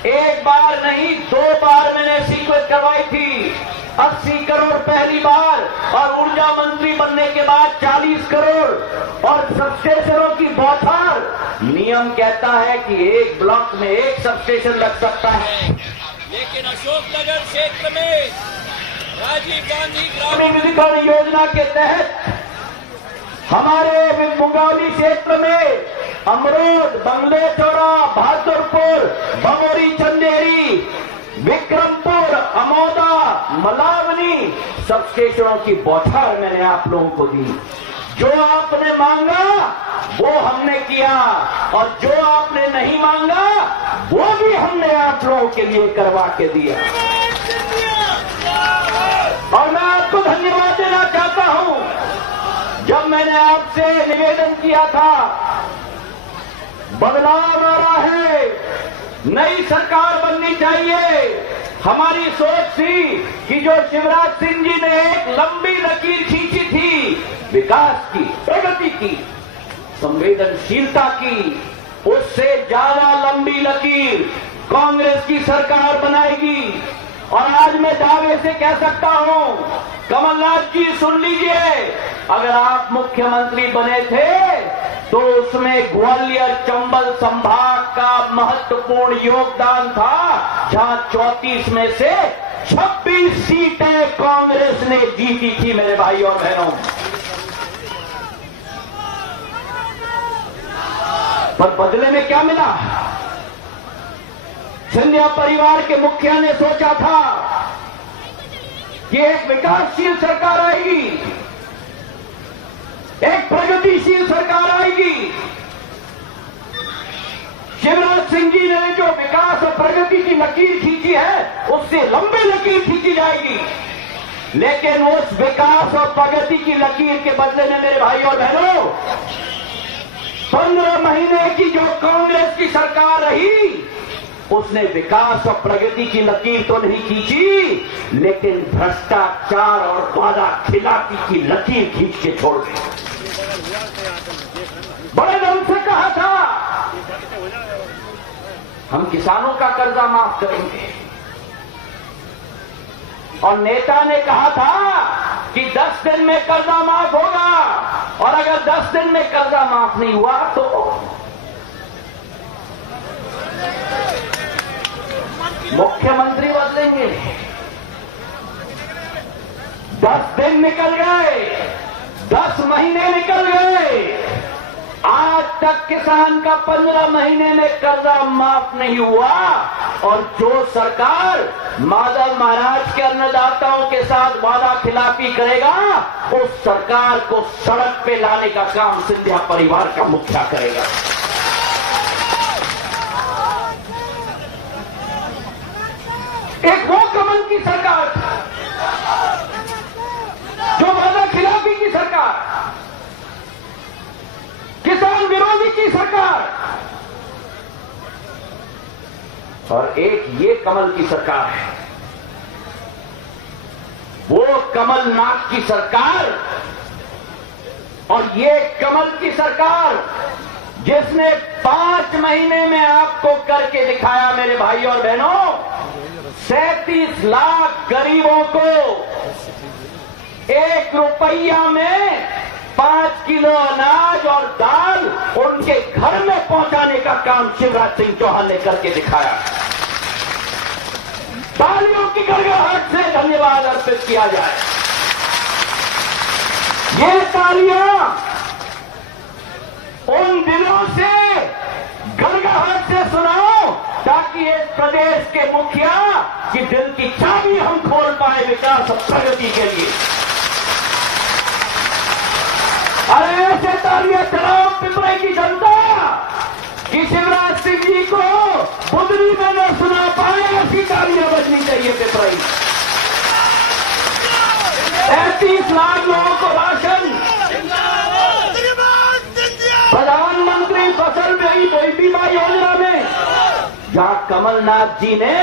1 बार नहीं 2 बार मैंने स्वीकृत करवाई थी। 80 करोड़ पहली बार और ऊर्जा मंत्री बनने के बाद 40 करोड़। और सबस्टेशनों की बौछार, नियम कहता है कि एक ब्लॉक में एक सबस्टेशन लग सकता है, लेकिन अशोकनगर क्षेत्र में राजीव गांधी ग्रामीण विद्युतीकरण योजना के तहत हमारे मुंगावली क्षेत्र में अमरोद, बंगले चौड़ा, बहादुरपुर, बमोरी, चंदेरी, विक्रमपुर, अमोदा, मलावनी सबस्टेशनों की बौछार मैंने आप लोगों को दी। जो आपने मांगा वो हमने किया और जो आपने नहीं मांगा वो भी हमने आप लोगों के लिए करवा के दिया। और मैं आपको धन्यवाद देना चाहता हूं, जब मैंने आपसे निवेदन किया था बदलाव आ रहा है, नई सरकार बननी चाहिए, हमारी सोच थी कि जो शिवराज सिंह जी ने एक लंबी लकीर खींची थी विकास की, प्रगति की, संवेदनशीलता की, उससे ज्यादा लंबी लकीर कांग्रेस की सरकार बनाएगी। और आज मैं दावे से कह सकता हूं, कमलनाथ जी सुन लीजिए, अगर आप मुख्यमंत्री बने थे तो उसमें ग्वालियर चंबल संभाग का महत्वपूर्ण योगदान था, जहां 34 में से 26 सीटें कांग्रेस ने जीती थी मेरे भाई और बहनों। पर बदले में क्या मिला? सिंधिया परिवार के मुखिया ने सोचा था कि एक विकासशील सरकार आएगी, एक प्रगतिशील सरकार आएगी। शिवराज सिंह जी ने जो विकास और प्रगति की लकीर खींची है उससे लंबी लकीर खींची जाएगी, लेकिन उस विकास और प्रगति की लकीर के बदले में मेरे भाई और बहनों 15 महीने की जो कांग्रेस की सरकार रही उसने विकास और प्रगति की लकीर तो नहीं खींची, लेकिन भ्रष्टाचार और वादा खिलाफी की लकीर खींच के छोड़ दी। बड़े दम से कहा था हम किसानों का कर्जा माफ करेंगे, और नेता ने कहा था कि 10 दिन में कर्जा माफ होगा, और अगर 10 दिन में कर्जा माफ नहीं हुआ तो मुख्यमंत्री बदलेंगे। 10 दिन निकल गए, 10 महीने निकल गए, आज तक किसान का 15 महीने में कर्जा माफ नहीं हुआ। और जो सरकार माधव महाराज के अन्नदाताओं के साथ वादा खिलाफी करेगा, उस सरकार को सड़क पे लाने का काम सिंधिया परिवार का मुखिया करेगा। एक वो कमल की सरकार थी, जो वादा खिलाफी की सरकार, किसान विरोधी की सरकार, और एक ये कमल की सरकार है, वो कमलनाथ की सरकार। और ये कमल की सरकार जिसने 5 महीने में आपको करके दिखाया मेरे भाई और बहनों, 37 लाख गरीबों को 1 रुपया में 5 किलो अनाज और दाल उनके घर में पहुंचाने का काम शिवराज सिंह चौहान ने करके दिखाया। तालियों की गड़गड़ाहट से धन्यवाद अर्पित किया जाए। ये तालियां उन दिलों से गड़गड़ाहट से सुनाओ ताकि इस प्रदेश के मुखिया की दिल की चाबी हम खोल पाए विकास और प्रगति के लिए। अरे ऐसे तालियां चलाओ पिपरे की जनता कि शिवराज सिंह जी को बुधनी में न सुना पाए, ऐसी तालियां बजनी चाहिए पिपराई। 35 लाख लोगों को राशन, प्रधानमंत्री फसल बीमा योजना में जहां कमलनाथ जी ने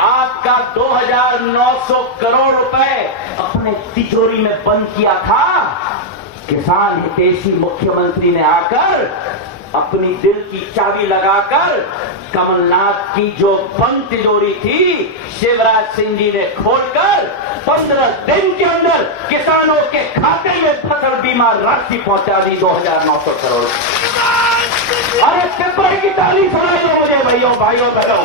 आपका 2,900 करोड़ रुपए अपने तिजोरी में बंद किया था, किसान हितैषी मुख्यमंत्री ने आकर अपनी दिल की चाबी लगाकर कमलनाथ की जो बंद तिजोरी थी शिवराज सिंह जी ने खोलकर 15 दिन के अंदर किसानों के खाते में फसल बीमा राशि पहुंचा दी 2,900 करोड़। अरे पिपरे की ताली सुनाई दो मुझे भाइयों बहनों।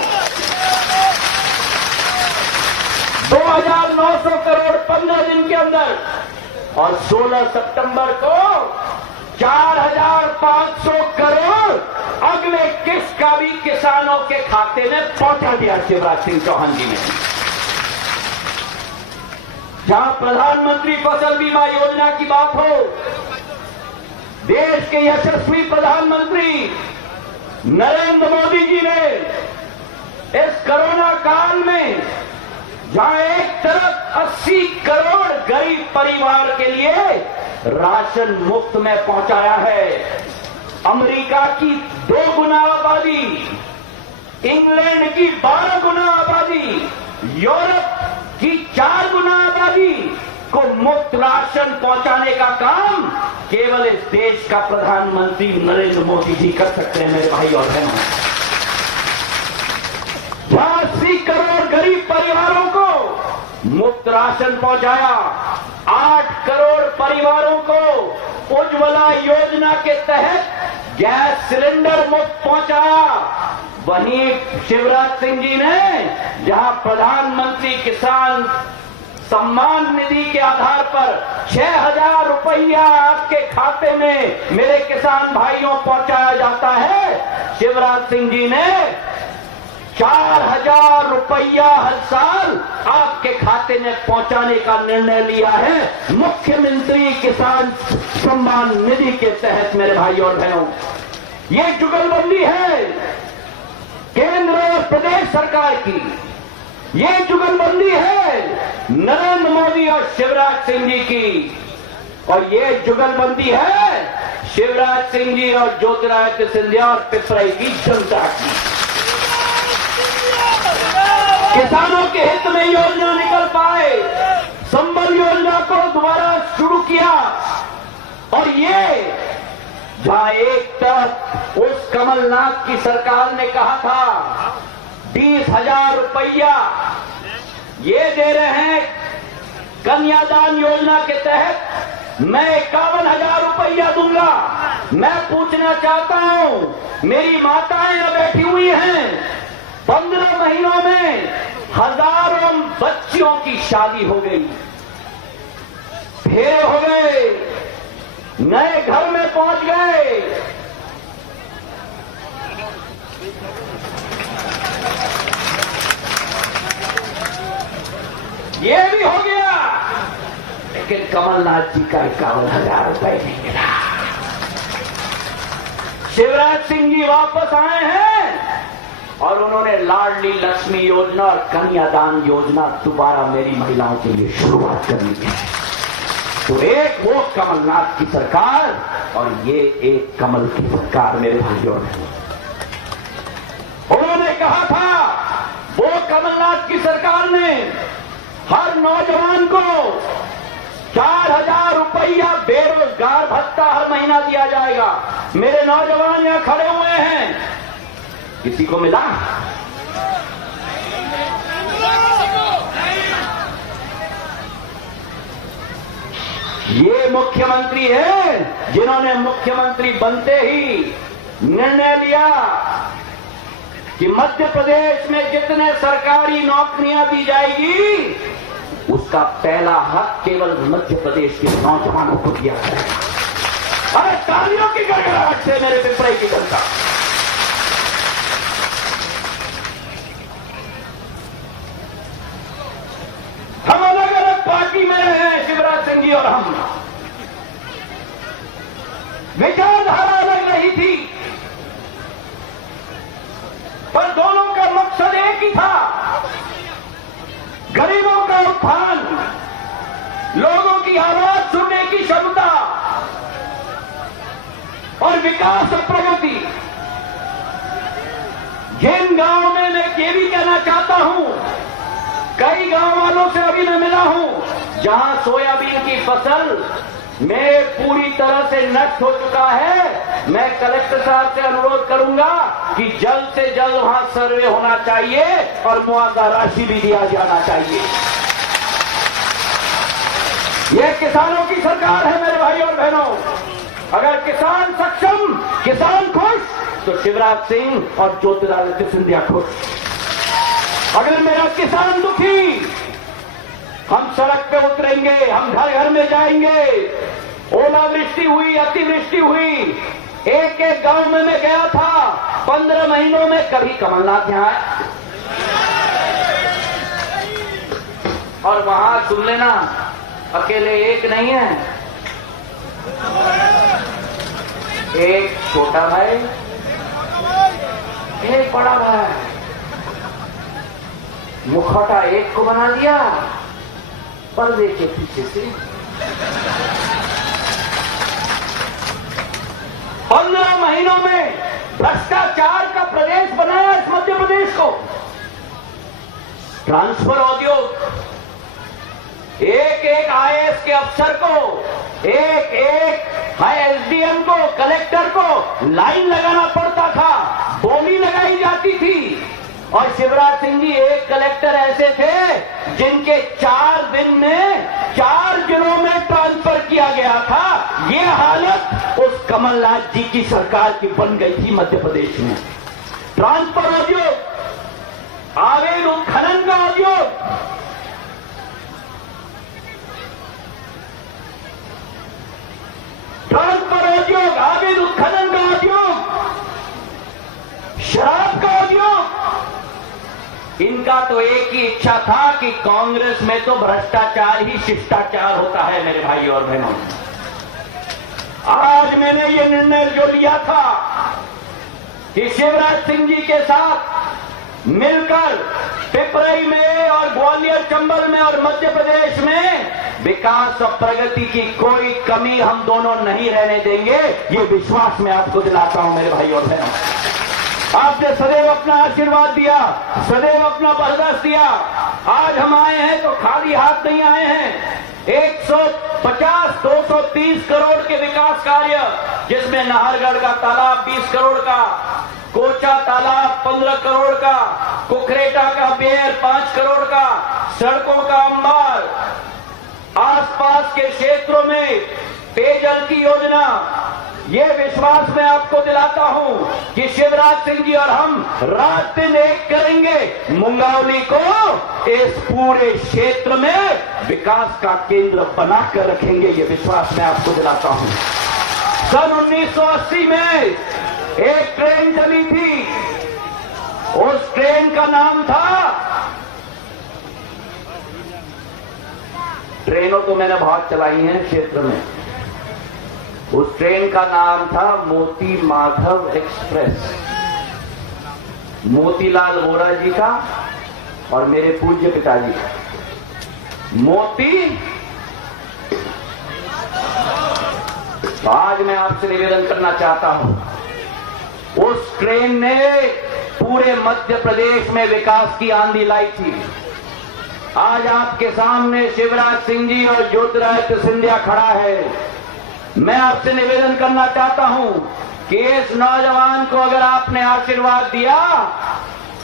2,900 करोड़ 15 दिन के अंदर, और 16 सितंबर को 4,500 करोड़ अगले किस्त का भी किसानों के खाते में पहुंचा दिया शिवराज सिंह चौहान जी ने। जहां प्रधानमंत्री फसल बीमा योजना की बात हो, देश के यशस्वी प्रधानमंत्री नरेंद्र मोदी जी ने इस कोरोना काल में जहां एक तरफ 80 करोड़ गरीब परिवार के लिए राशन मुफ्त में पहुंचाया है, अमेरिका की 2 गुना आबादी, इंग्लैंड की 12 गुना आबादी, यूरोप की 4 गुना आबादी को मुफ्त राशन पहुंचाने का काम केवल इस देश का प्रधानमंत्री नरेंद्र मोदी जी कर सकते हैं मेरे भाई और बहनों। 80 करोड़ गरीब परिवारों को मुफ्त राशन पहुंचाया, 8 करोड़ परिवारों को उज्ज्वला योजना के तहत गैस सिलेंडर मुफ्त पहुंचाया। वहीं शिवराज सिंह जी ने जहां प्रधानमंत्री किसान सम्मान निधि के आधार पर 6,000 रुपया आपके खाते में मेरे किसान भाइयों पहुंचाया जाता है, शिवराज सिंह जी ने 4,000 रुपया हर साल आपके खाते में पहुंचाने का निर्णय लिया है मुख्यमंत्री किसान सम्मान निधि के तहत मेरे भाई और बहनों। ये जुगलबंदी है केंद्र और प्रदेश सरकार की, ये जुगलबंदी है नरेंद्र मोदी और शिवराज सिंह जी की, और ये जुगलबंदी है शिवराज सिंह जी और ज्योतिरादित्य सिंधिया और पिपराई की जनता की। किसानों के हित में योजना निकल पाए, संबल योजना को दोबारा शुरू किया, और ये जहां एक तरफ उस कमलनाथ की सरकार ने कहा था 20,000 रुपया ये दे रहे हैं कन्यादान योजना के तहत, मैं 51,000 रुपया दूंगा। मैं पूछना चाहता हूं, मेरी माताएं यहां बैठी हुई हैं, 15 महीनों में हजारों बच्चियों की शादी हो गई, फेरे हो गए, नए घर में पहुंच गए। ये भी हो गया, लेकिन कमलनाथ जी का 51,000 रुपए नहीं मिला। शिवराज सिंह जी वापस आए हैं और उन्होंने लाडली लक्ष्मी योजना और कन्यादान योजना दोबारा मेरी महिलाओं के लिए शुरुआत करनी है। तो एक वो कमलनाथ की सरकार और ये एक कमल की सरकार मेरे भाइयों ने। उन्होंने कहा था वो कमलनाथ की सरकार ने हर नौजवान को 4,000 रुपया बेरोजगार भत्ता हर महीना दिया जाएगा। मेरे नौजवान यहां खड़े हुए हैं, किसी को मिला? ये मुख्यमंत्री है जिन्होंने मुख्यमंत्री बनते ही निर्णय लिया कि मध्य प्रदेश में जितने सरकारी नौकरियां दी जाएगी उसका पहला हक केवल मध्य प्रदेश के नौजवानों को दिया जाएगा। अरे तालियों की गड़गड़ाहट से मेरे पिपराई की जनता। हम अलग अलग पार्टी में रहे हैं, शिवराज सिंह जी और हम। विचारधारा अलग नहीं थी, पर दोनों का मकसद एक ही था, गरीबों का उत्थान, लोगों की आवाज सुनने की क्षमता और विकास और प्रगति। जिन गांवों में मैं ये भी कहना चाहता हूं, कई गांव वालों से अभी मैं मिला हूं जहां सोयाबीन की फसल में पूरी तरह से नष्ट हो चुका है। मैं कलेक्टर साहब से अनुरोध करूंगा कि जल्द से जल्द वहां सर्वे होना चाहिए और मुआवजा राशि भी दिया जाना चाहिए। यह किसानों की सरकार है मेरे भाई और बहनों। अगर किसान सक्षम, किसान खुश, तो शिवराज सिंह और ज्योतिरादित्य सिंधिया खुश। अगर मेरा किसान दुखी, हम सड़क पे उतरेंगे, हम घर घर में जाएंगे। ओलावृष्टि हुई, अतिवृष्टि हुई, एक एक गांव में मैं गया था 15 महीनों में, कभी कमलनाथ यहां आए। और वहां सुन लेना, अकेले एक नहीं है, एक छोटा भाई, एक बड़ा भाई। मुखौटा एक को बना दिया, पर्दे के पीछे से 15 महीनों में भ्रष्टाचार का प्रदेश बनाया इस मध्य प्रदेश को। ट्रांसफर उद्योग, एक एक आईएएस के अफसर को, एक एक एसडीएम को, कलेक्टर को लाइन लगाना पड़ता था, बोली लगाई जाती थी। और शिवराज सिंह जी एक कलेक्टर ऐसे थे जिनके 4 दिन में 4 जिलों में ट्रांसफर किया गया था। ये हालत उस कमलनाथ जी की सरकार की बन गई थी मध्य प्रदेश में। ट्रांसफर उद्योग, अवैध उत्खनन का उद्योग, ट्रांसफर उद्योग, अवैध उत्खनन का उद्योग, शराब का उद्योग, इनका तो एक ही इच्छा था कि कांग्रेस में तो भ्रष्टाचार ही शिष्टाचार होता है मेरे भाई और बहनों। आज मैंने ये निर्णय जो लिया था कि शिवराज सिंह जी के साथ मिलकर पिपराई में और ग्वालियर चंबल में और मध्य प्रदेश में विकास और प्रगति की कोई कमी हम दोनों नहीं रहने देंगे। ये विश्वास मैं आपको दिलाता हूं मेरे भाई और बहनों। आपने सदैव अपना आशीर्वाद दिया, सदैव अपना बरदाश्त दिया। आज हम आए हैं तो खाली हाथ नहीं आए हैं। 150-230 करोड़ के विकास कार्य, जिसमें नाहरगढ़ का तालाब 20 करोड़ का, कोचा तालाब 15 करोड़ का, कुकरेटा का बेर 5 करोड़ का, सड़कों का अंबार, आसपास के क्षेत्रों में पेयजल की योजना। ये विश्वास मैं आपको दिलाता हूं कि शिवराज सिंह जी और हम रात दिन एक करेंगे, मुंगावली को इस पूरे क्षेत्र में विकास का केंद्र बनाकर रखेंगे। ये विश्वास मैं आपको दिलाता हूं। सन 1980 में एक ट्रेन चली थी, उस ट्रेन का नाम था, ट्रेनों तो मैंने बहुत चलाई हैं क्षेत्र में, उस ट्रेन का नाम था मोती माधव एक्सप्रेस। मोतीलाल वोरा जी का और मेरे पूज्य पिताजी का। मोती, तो आज मैं आपसे निवेदन करना चाहता हूं, उस ट्रेन ने पूरे मध्य प्रदेश में विकास की आंधी लाई थी। आज आपके सामने शिवराज सिंह जी और ज्योतिरादित्य सिंधिया खड़ा है। मैं आपसे निवेदन करना चाहता हूं कि इस नौजवान को अगर आपने आशीर्वाद दिया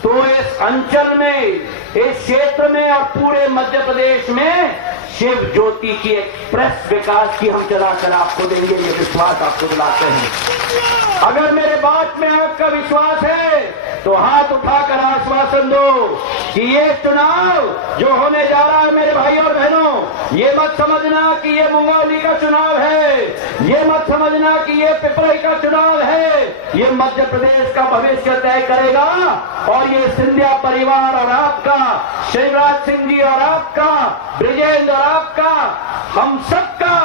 तो इस अंचल में, इस क्षेत्र में और पूरे मध्य प्रदेश में शिव ज्योति की एक्सप्रेस विकास की हम चलाकर आपको देंगे, ये विश्वास आपको दिलाते हैं। अगर मेरे बात में आपका विश्वास है तो हाथ उठाकर आश्वासन दो कि ये चुनाव जो होने जा रहा है मेरे भाई और बहनों, ये मत समझना कि ये मुंगौली का चुनाव है, ये मत समझना कि ये पिपराई का चुनाव है। ये मध्य प्रदेश का भविष्य तय करेगा और ये सिंधिया परिवार और आपका, शिवराज सिंह जी और आपका, ब्रिजेंद्र और आपका, हम सबका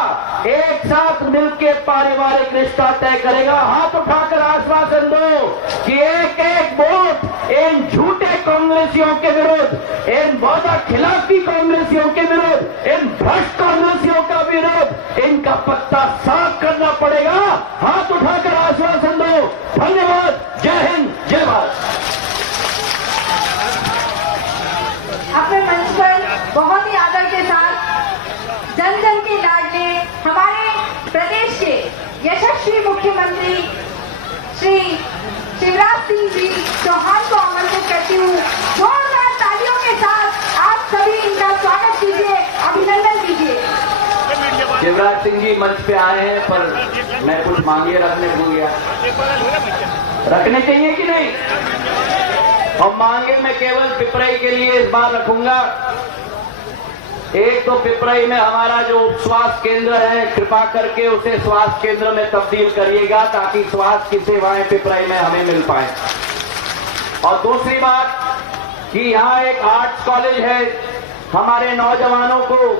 एक साथ मिलकर पारिवारिक रिश्ता तय करेगा। हाथ उठाकर आश्वासन दो कि एक एक वोट इन झूठे कांग्रेसियों के विरुद्ध, इन वादा खिलाफी कांग्रेसियों के विरुद्ध, इन भ्रष्ट कांग्रेसियों का विरोध, इनका पत्ता साफ करना पड़ेगा। हाथ उठाकर आश्वासन दो। धन्यवाद। जय हिंद, जय भारत। अपने मंच पर बहुत ही आदर के साथ जन जन के लाडले हमारे प्रदेश के यशस्वी मुख्यमंत्री श्री शिवराज सिंह जी चौहान को आमंत्रित करती हूँ। जोरदार तालियों के साथ आप सभी इनका स्वागत कीजिए, अभिनंदन कीजिए। शिवराज सिंह जी मंच पे आए हैं, पर मैं कुछ मांगे रखने भूल गया। रखने चाहिए कि नहीं? और मांगे मैं केवल पिपराई के लिए इस बार रखूंगा। एक तो पिपराई में हमारा जो स्वास्थ्य केंद्र है, कृपा करके उसे स्वास्थ्य केंद्र में तब्दील करिएगा ताकि स्वास्थ्य की सेवाएं पिपराई में हमें मिल पाए। और दूसरी बात कि यहाँ एक आर्ट्स कॉलेज है, हमारे नौजवानों को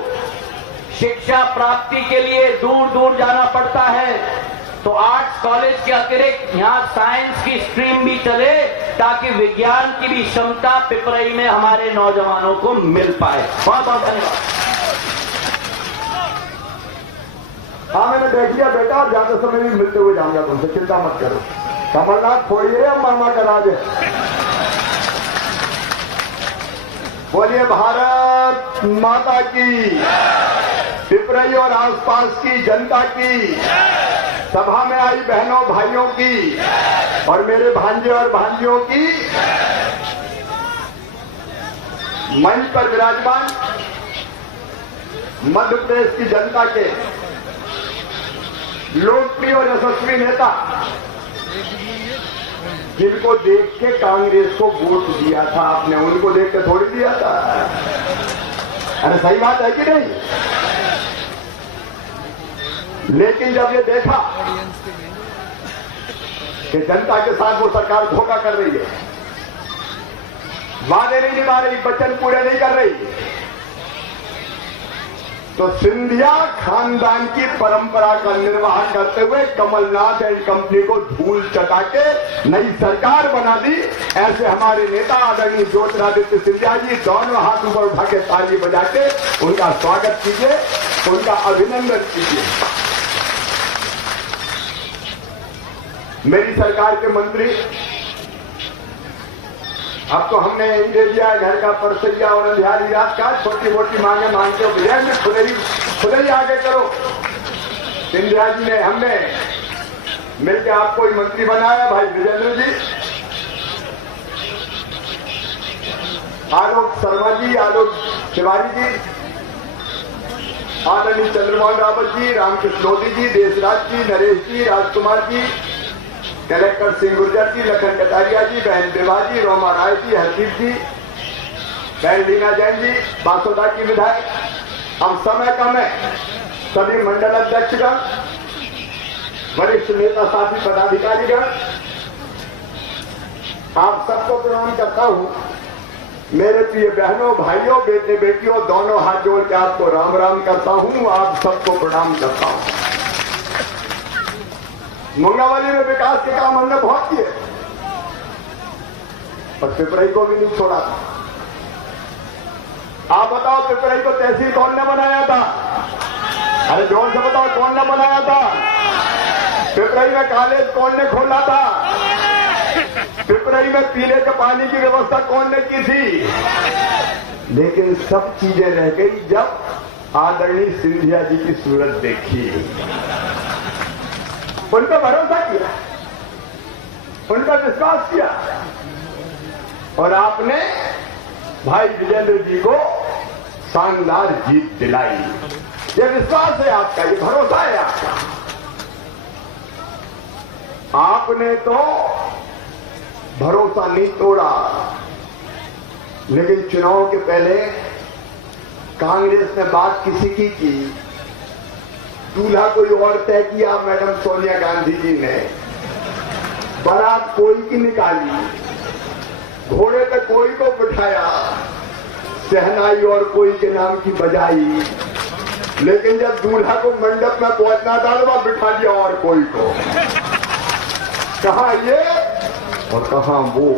शिक्षा प्राप्ति के लिए दूर दूर जाना पड़ता है, तो आर्ट्स कॉलेज के अतिरिक्त यहाँ साइंस की स्ट्रीम भी चले ताकि विज्ञान की भी क्षमता पिपराई में हमारे नौजवानों को मिल पाए। बहुत बहुत धन्यवाद। हाँ, मैंने देख लिया बेटा, और जाते समय भी मिलते हुए जाऊंगा तुमसे, चिंता मत करो। कमलनाथ छोड़िए, मामा का राज है। बोलिए भारत माता की, पिपराई और आसपास की जनता की, सभा में आई बहनों भाइयों की और मेरे भांजे और भांजियों की, मंच पर विराजमान मध्य प्रदेश की जनता के लोकप्रिय और यशस्वी नेता, जिनको देख के कांग्रेस को वोट दिया था आपने, उनको देख के थोड़ी दिया था। अरे सही बात है कि नहीं? लेकिन जब ये देखा कि जनता के साथ वो सरकार धोखा कर रही है, वादे नहीं निभा रही, वचन पूरे नहीं कर रही, तो सिंधिया खानदान की परंपरा का निर्वाह करते हुए कमलनाथ एंड कंपनी को धूल चटा के नई सरकार बना दी। ऐसे हमारे नेता आदरणीय ज्योतिरादित्य सिंधिया जी, दोनों हाथ ऊपर उठा के ताली बजा के उनका स्वागत कीजिए, उनका अभिनंदन कीजिए। मेरी सरकार के मंत्री, अब तो हमने यही दे दिया है, घर का परसैया और अंधियारी रात का, छोटी मोटी मांगे मांगते हो विजय में खुले ही आगे करो। सिंधिया जी ने, हमने मिलकर आपको ही मंत्री बनाया भाई विजेंद्र जी, आलोक शर्मा जी, आलोक तिवारी जी, आदरणीय चंद्रमोहन रावत जी, रामकृष्ण लोधी जी, देशराज जी, नरेश जी, राजकुमार जी, कलेक्टर सिंह गुर्जर जी, लखन कटारिया जी, बहन देवा जी, रोमा राय जी, हरदीप जी, बहन लीना जैन जी, बासोदा की विधायक। अब समय कम है, सभी मंडल अध्यक्षगण, वरिष्ठ नेता साथी पदाधिकारीगण, आप सबको प्रणाम करता हूं। मेरे प्रिय बहनों भाइयों, बेटे बेटियों, दोनों हाथ जोड़ के आपको राम राम करता हूं, आप सबको प्रणाम करता हूं। मुंगावली में विकास के काम हमने बहुत किए, और पिपराई को भी नहीं छोड़ा था। आप बताओ पिपराई को तहसील कौन ने बनाया था? अरे जोर से बताओ कौन ने बनाया था? पिपराई में कॉलेज कौन ने खोला था? पिपराई में पीने के पानी की व्यवस्था कौन ने की थी? लेकिन सब चीजें रह गई जब आदरणीय सिंधिया जी की सूरत देखी, उन पर भरोसा किया, उन पर विश्वास किया और आपने भाई विजेंद्र जी को शानदार जीत दिलाई। ये विश्वास है आपका, ये भरोसा है आपका। आपने तो भरोसा नहीं तोड़ा, लेकिन चुनाव के पहले कांग्रेस ने बात किसी की दूल्हा कोई और तय किया, मैडम सोनिया गांधी जी ने। बारात कोई की निकाली, घोड़े पे कोई को बिठाया, शहनाई और कोई के नाम की बजाई, लेकिन जब दूल्हा को मंडप में पहुंचना था तो वह बिठा दिया और कोई को। कहां ये और कहां वो।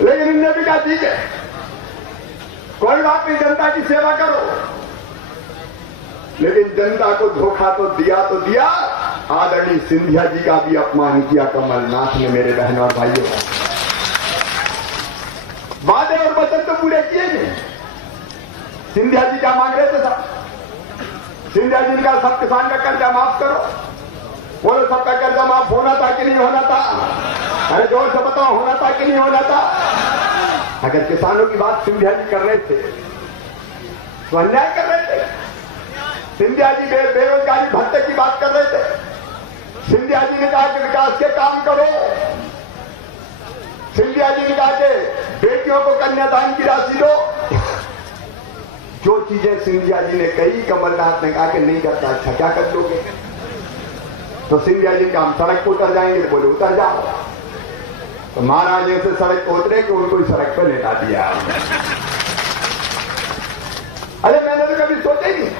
लेकिन इनने भी कहा ठीक है, कोई बात नहीं, जनता की सेवा करो। लेकिन जनता को धोखा तो दिया। आदरणीय सिंधिया जी का भी अपमान किया कमलनाथ ने। मेरे बहनों और भाइयों, वादे और वचन तो पूरे किए नहीं। सिंधिया जी क्या मांग रहे थे साहब? सिंधिया जी ने कहा सब किसान का कर्जा माफ करो। बोलो सबका कर्जा माफ होना था कि नहीं होना था? अरे जोर से बताओ, होना था कि नहीं होना था? अगर किसानों की बात सिंधिया जी कर रहे थे तो अन्याय कर रहे थे। सिंधिया जी बेरोजगारी भत्ते की बात कर रहे थे। सिंधिया जी ने कहा कि विकास के काम करो। सिंधिया जी ने कहा कि बेटियों को कन्यादान की राशि दो। जो चीजें सिंधिया जी ने कही, कमलनाथ ने कहा कि नहीं करता। अच्छा क्या कर दोगे? तो सिंधिया जी का हम सड़क पर उतर जाएंगे, बोले उतर जाओ। तो महाराज ऐसे सड़क पर उतरे कि उनको सड़क पर लेटा दिया। अरे मैंने तो कभी सोचा ही नहीं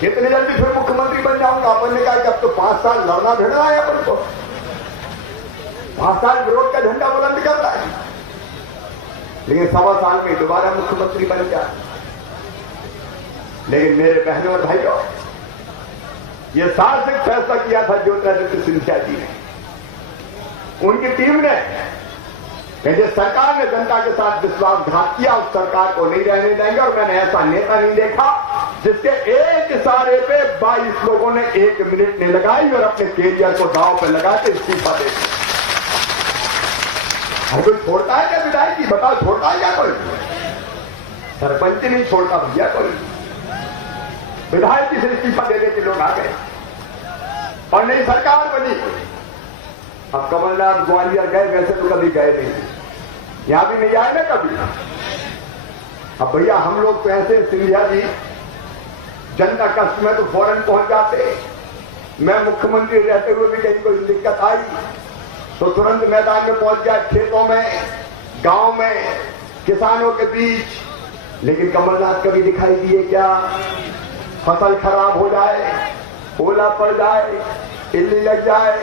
कितने जल्दी फिर मुख्यमंत्री बन जाऊंगा। अपन ने कहा कि अब तो 5 साल लड़ना भिड़ना है अपन को, 5 साल विरोध का झंडा बुलंद करना है। लेकिन 1.25 साल में दोबारा मुख्यमंत्री बन गया। लेकिन मेरे बहनों और भाइयों, ये साहसिक फैसला किया था ज्योतिरादित्य सिंधिया जी ने, उनकी टीम ने, कि जिस सरकार ने जनता के साथ विश्वासघात किया उस सरकार को नहीं रहने देंगे। और मैंने ऐसा नेता नहीं देखा जिसके एक इशारे पे 22 लोगों ने 1 मिनट नहीं लगाई और अपने कैरियर को दांव पे लगा के इस्तीफा दे दिया। हर कोई छोड़ता है क्या विधायक की? बताओ, छोड़ता है क्या कोई? सरपंच नहीं छोड़ता भैया कोई। विधायक की से इस्तीफा देने के लोग आ गए और नई सरकार बनी। अब कमलनाथ ग्वालियर गए, वैसे तो कभी गए नहीं, यहां भी नहीं आए ना कभी। अब भैया हम लोग तो ऐसे सिंधिया जी, जनता कष्ट में तो फौरन पहुंच जाते। मैं मुख्यमंत्री रहते हुए भी कहीं कोई दिक्कत आई तो तुरंत मैदान में पहुंच गया, खेतों में, गांव में, किसानों के बीच। लेकिन कमलनाथ कभी दिखाई दिए क्या? फसल खराब हो जाए, ओला पड़ जाए, इल्ली लग जाए,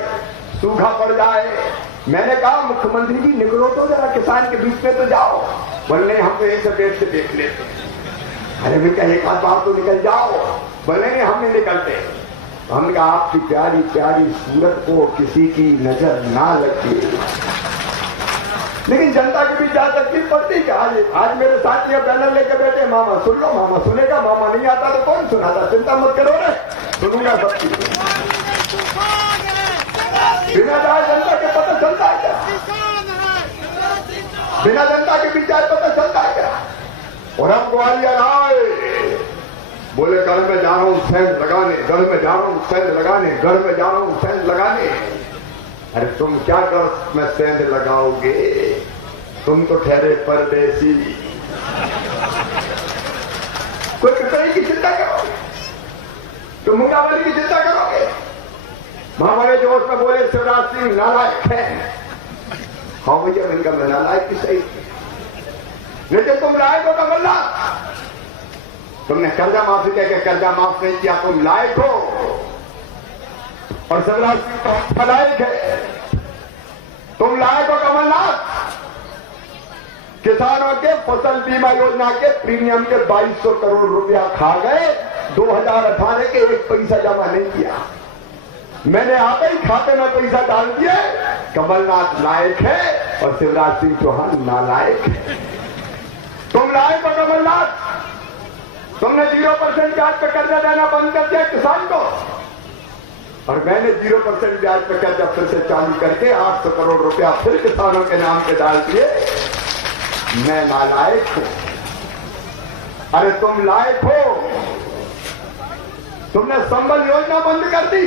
सूखा पड़ जाए, मैंने कहा मुख्यमंत्री जी निकलो तो जरा किसान के बीच में तो जाओ। बोले हम तो एक देश से देख लेते। अरे भैया एक आध बार तो निकल जाओ। बोले नहीं हम नहीं निकलते। तो हमने कहा आपकी प्यारी प्यारी सूरत को किसी की नजर ना लगे। लेकिन जनता के बीच जा तकलीफ पड़ती क्या? आज मेरे साथ ये बैनर लेके बैठे, मामा सुन लो, मामा सुनेगा, मामा नहीं आता तो कौन सुनाता? चिंता मत करो रे, सुनूंगा सब चीज। बिना जाए जनता के पता चलता है क्या? बिना जनता के बीच जाए पता चलता है क्या? और हम ग्वालियर आए, बोले गढ़ में जा रहा हूं सेंध लगाने, गढ़ में जा रहा हूं सेंध लगाने, गढ़ में जा रहा हूं सेंध लगाने। अरे तुम क्या गढ़ में सेंध लगाओगे? तुम तो ठहरे परदेसी। कोई पिपराई की चिंता करोगे? तुम मुंगावली की चिंता करोगे? हमारे जोश में बोले शिवराज सिंह नालायक है। हाँ भैया इनका मैं नालायक की सही, लेकिन तुम लायक हो कमलनाथ। तुमने कर्जा माफी कह के कर्जा माफ नहीं किया, तुम लायक हो। और शिवराज सिंह तो फलायक है, तुम लाए तो कमलनाथ किसानों के फसल बीमा योजना के प्रीमियम के 2200 करोड़ रुपया खा गए। 2018 के एक पैसा जमा नहीं किया। मैंने आप ही खाते में पैसा डाल दिए। कमलनाथ लायक है और शिवराज सिंह चौहान नालायक है। तुम लाए तो कमलनाथ, तुमने 0% ब्याज पे कर्जा देना बंद कर दिया किसान को, और मैंने 0% ब्याज पे कर्जा फिर से चालू करके 800 करोड़ रुपया फिर किसानों के नाम पे डाल दिए। मैं नालायक हूं। अरे तुम लायक हो। तुमने संबल योजना बंद कर दी।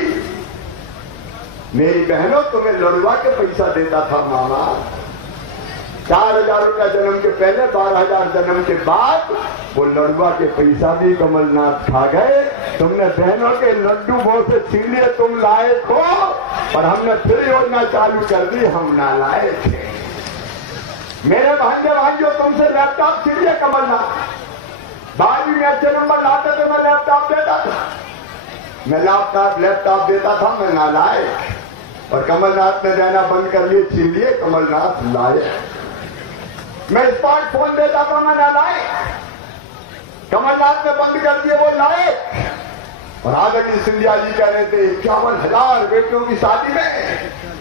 मेरी बहनों, तुम्हें लड़ुआ के पैसा देता था मामा। 4000 रुपया जन्म के पहले, 12000 जन्म के बाद। वो लड़ुआ के पैसा भी कमलनाथ खा गए। तुमने बहनों के लड्डू मुंह से छीन लिए। तुम लायक हो और हमने फिर योजना चालू कर दी। हम नालायक हैं। मेरे भांजियों, तुमसे लैपटॉप छीन लिया कमलनाथ। 12वीं में अच्छे नंबर लाते तो मैं लैपटॉप देता था। मैं लैपटॉप देता था। मैं नालायक। और कमलनाथ ने देना बंद कर लिए, छीन लिए। कमलनाथ लायक। मैं स्मार्टफोन देता था। मैं नालायक। कमलनाथ ने बंद कर दिए, वो लायक। और आदरणीय सिंधिया जी कह रहे थे 51,000 बेटियों की शादी में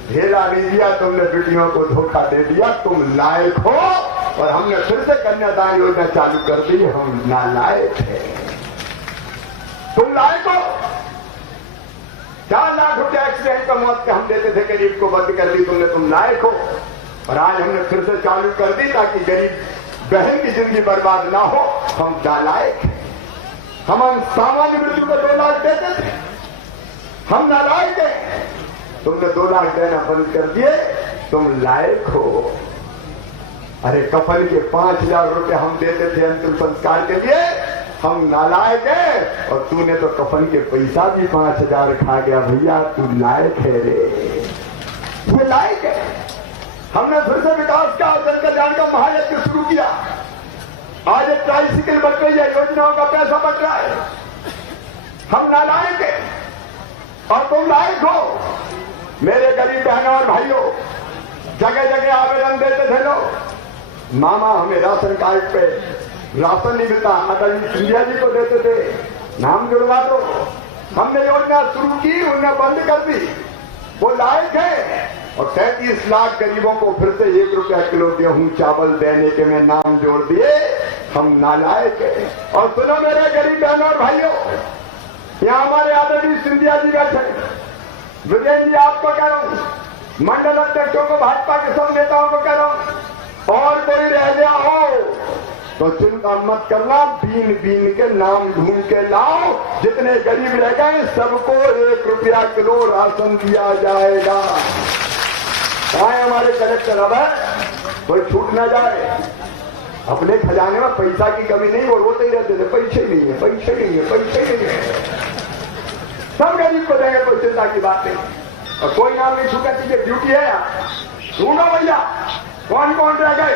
ढेला नहीं दिया। तुमने बेटियों को धोखा दे दिया। तुम लायक हो और हमने फिर से कन्यादान योजना चालू कर दी। हम नालायक हैं। तुम लायक हो। 4 लाख रुपया एक्सीडेंट का मौत के हम देते थे, गरीब को बंद कर दी तुमने। तुम लायक हो और आज हमने फिर से चालू कर दी ताकि गरीब बहन की जिंदगी बर्बाद ना हो। हम नालायक हैं। हम सामान्य मृत्यु को 2 लाख देते थे। हम नालायक हैं। तुमने 2 लाख देना बंद कर दिए। तुम लायक हो। अरे कफन के 5000 रुपए हम देते थे अंतिम संस्कार के लिए। हम नालायक हैं। और तूने तो कफन के पैसा भी 5000 खा गया। भैया तू लायक है रे। तू लायक है। हमने फिर से विकास का और जन कल्याण का महायज्ञ शुरू किया। आज एक ट्राइसिकल बन गई है। योजनाओं का पैसा बच रहा है। हम नालायक हैं और तुम लायक हो। मेरे गरीब बहनों और भाइयों, जगह जगह आवेदन देते थे लोग। मामा हमें राशन कार्ड पे राशन नहीं मिलता। आदरणीय सिंधिया जी को देते थे, नाम जुड़वा दो। हमने योजना शुरू की, उन्हें बंद कर दी। वो लायक है। और 33 लाख गरीबों को फिर से 1 रुपया किलो गेहूं चावल देने के में नाम जोड़ दिए। हम नालायक हैं। और सुनो मेरे गरीब बहनों और भाइयों, यहाँ हमारे आदरणीय सिंधिया जी बैठे। विजय जी आपको कह रहा हूं, मंडल अध्यक्षों को, भाजपा के सब नेताओं को कह रहा हूं, और कोई रह गया हो तो चिंता मत करना। बीन बीन के नाम ढूंढ के लाओ। जितने गरीब रह गए सबको 1 रुपया किलो राशन दिया जाएगा। आए हमारे कलेक्टर, अब कोई छूट ना जाए। अपने खजाने में पैसा की कमी नहीं, वो रोते ही रहते थे पैसे नहीं है, पैसे नहीं है, पैसे नहीं है। सब गरीब को देंगे, कोई चिंता की बात नहीं। और कोई नाम नहीं छूटा। चीजें ड्यूटी है यहाँ। ढूंढो भैया कौन कौन रह गए।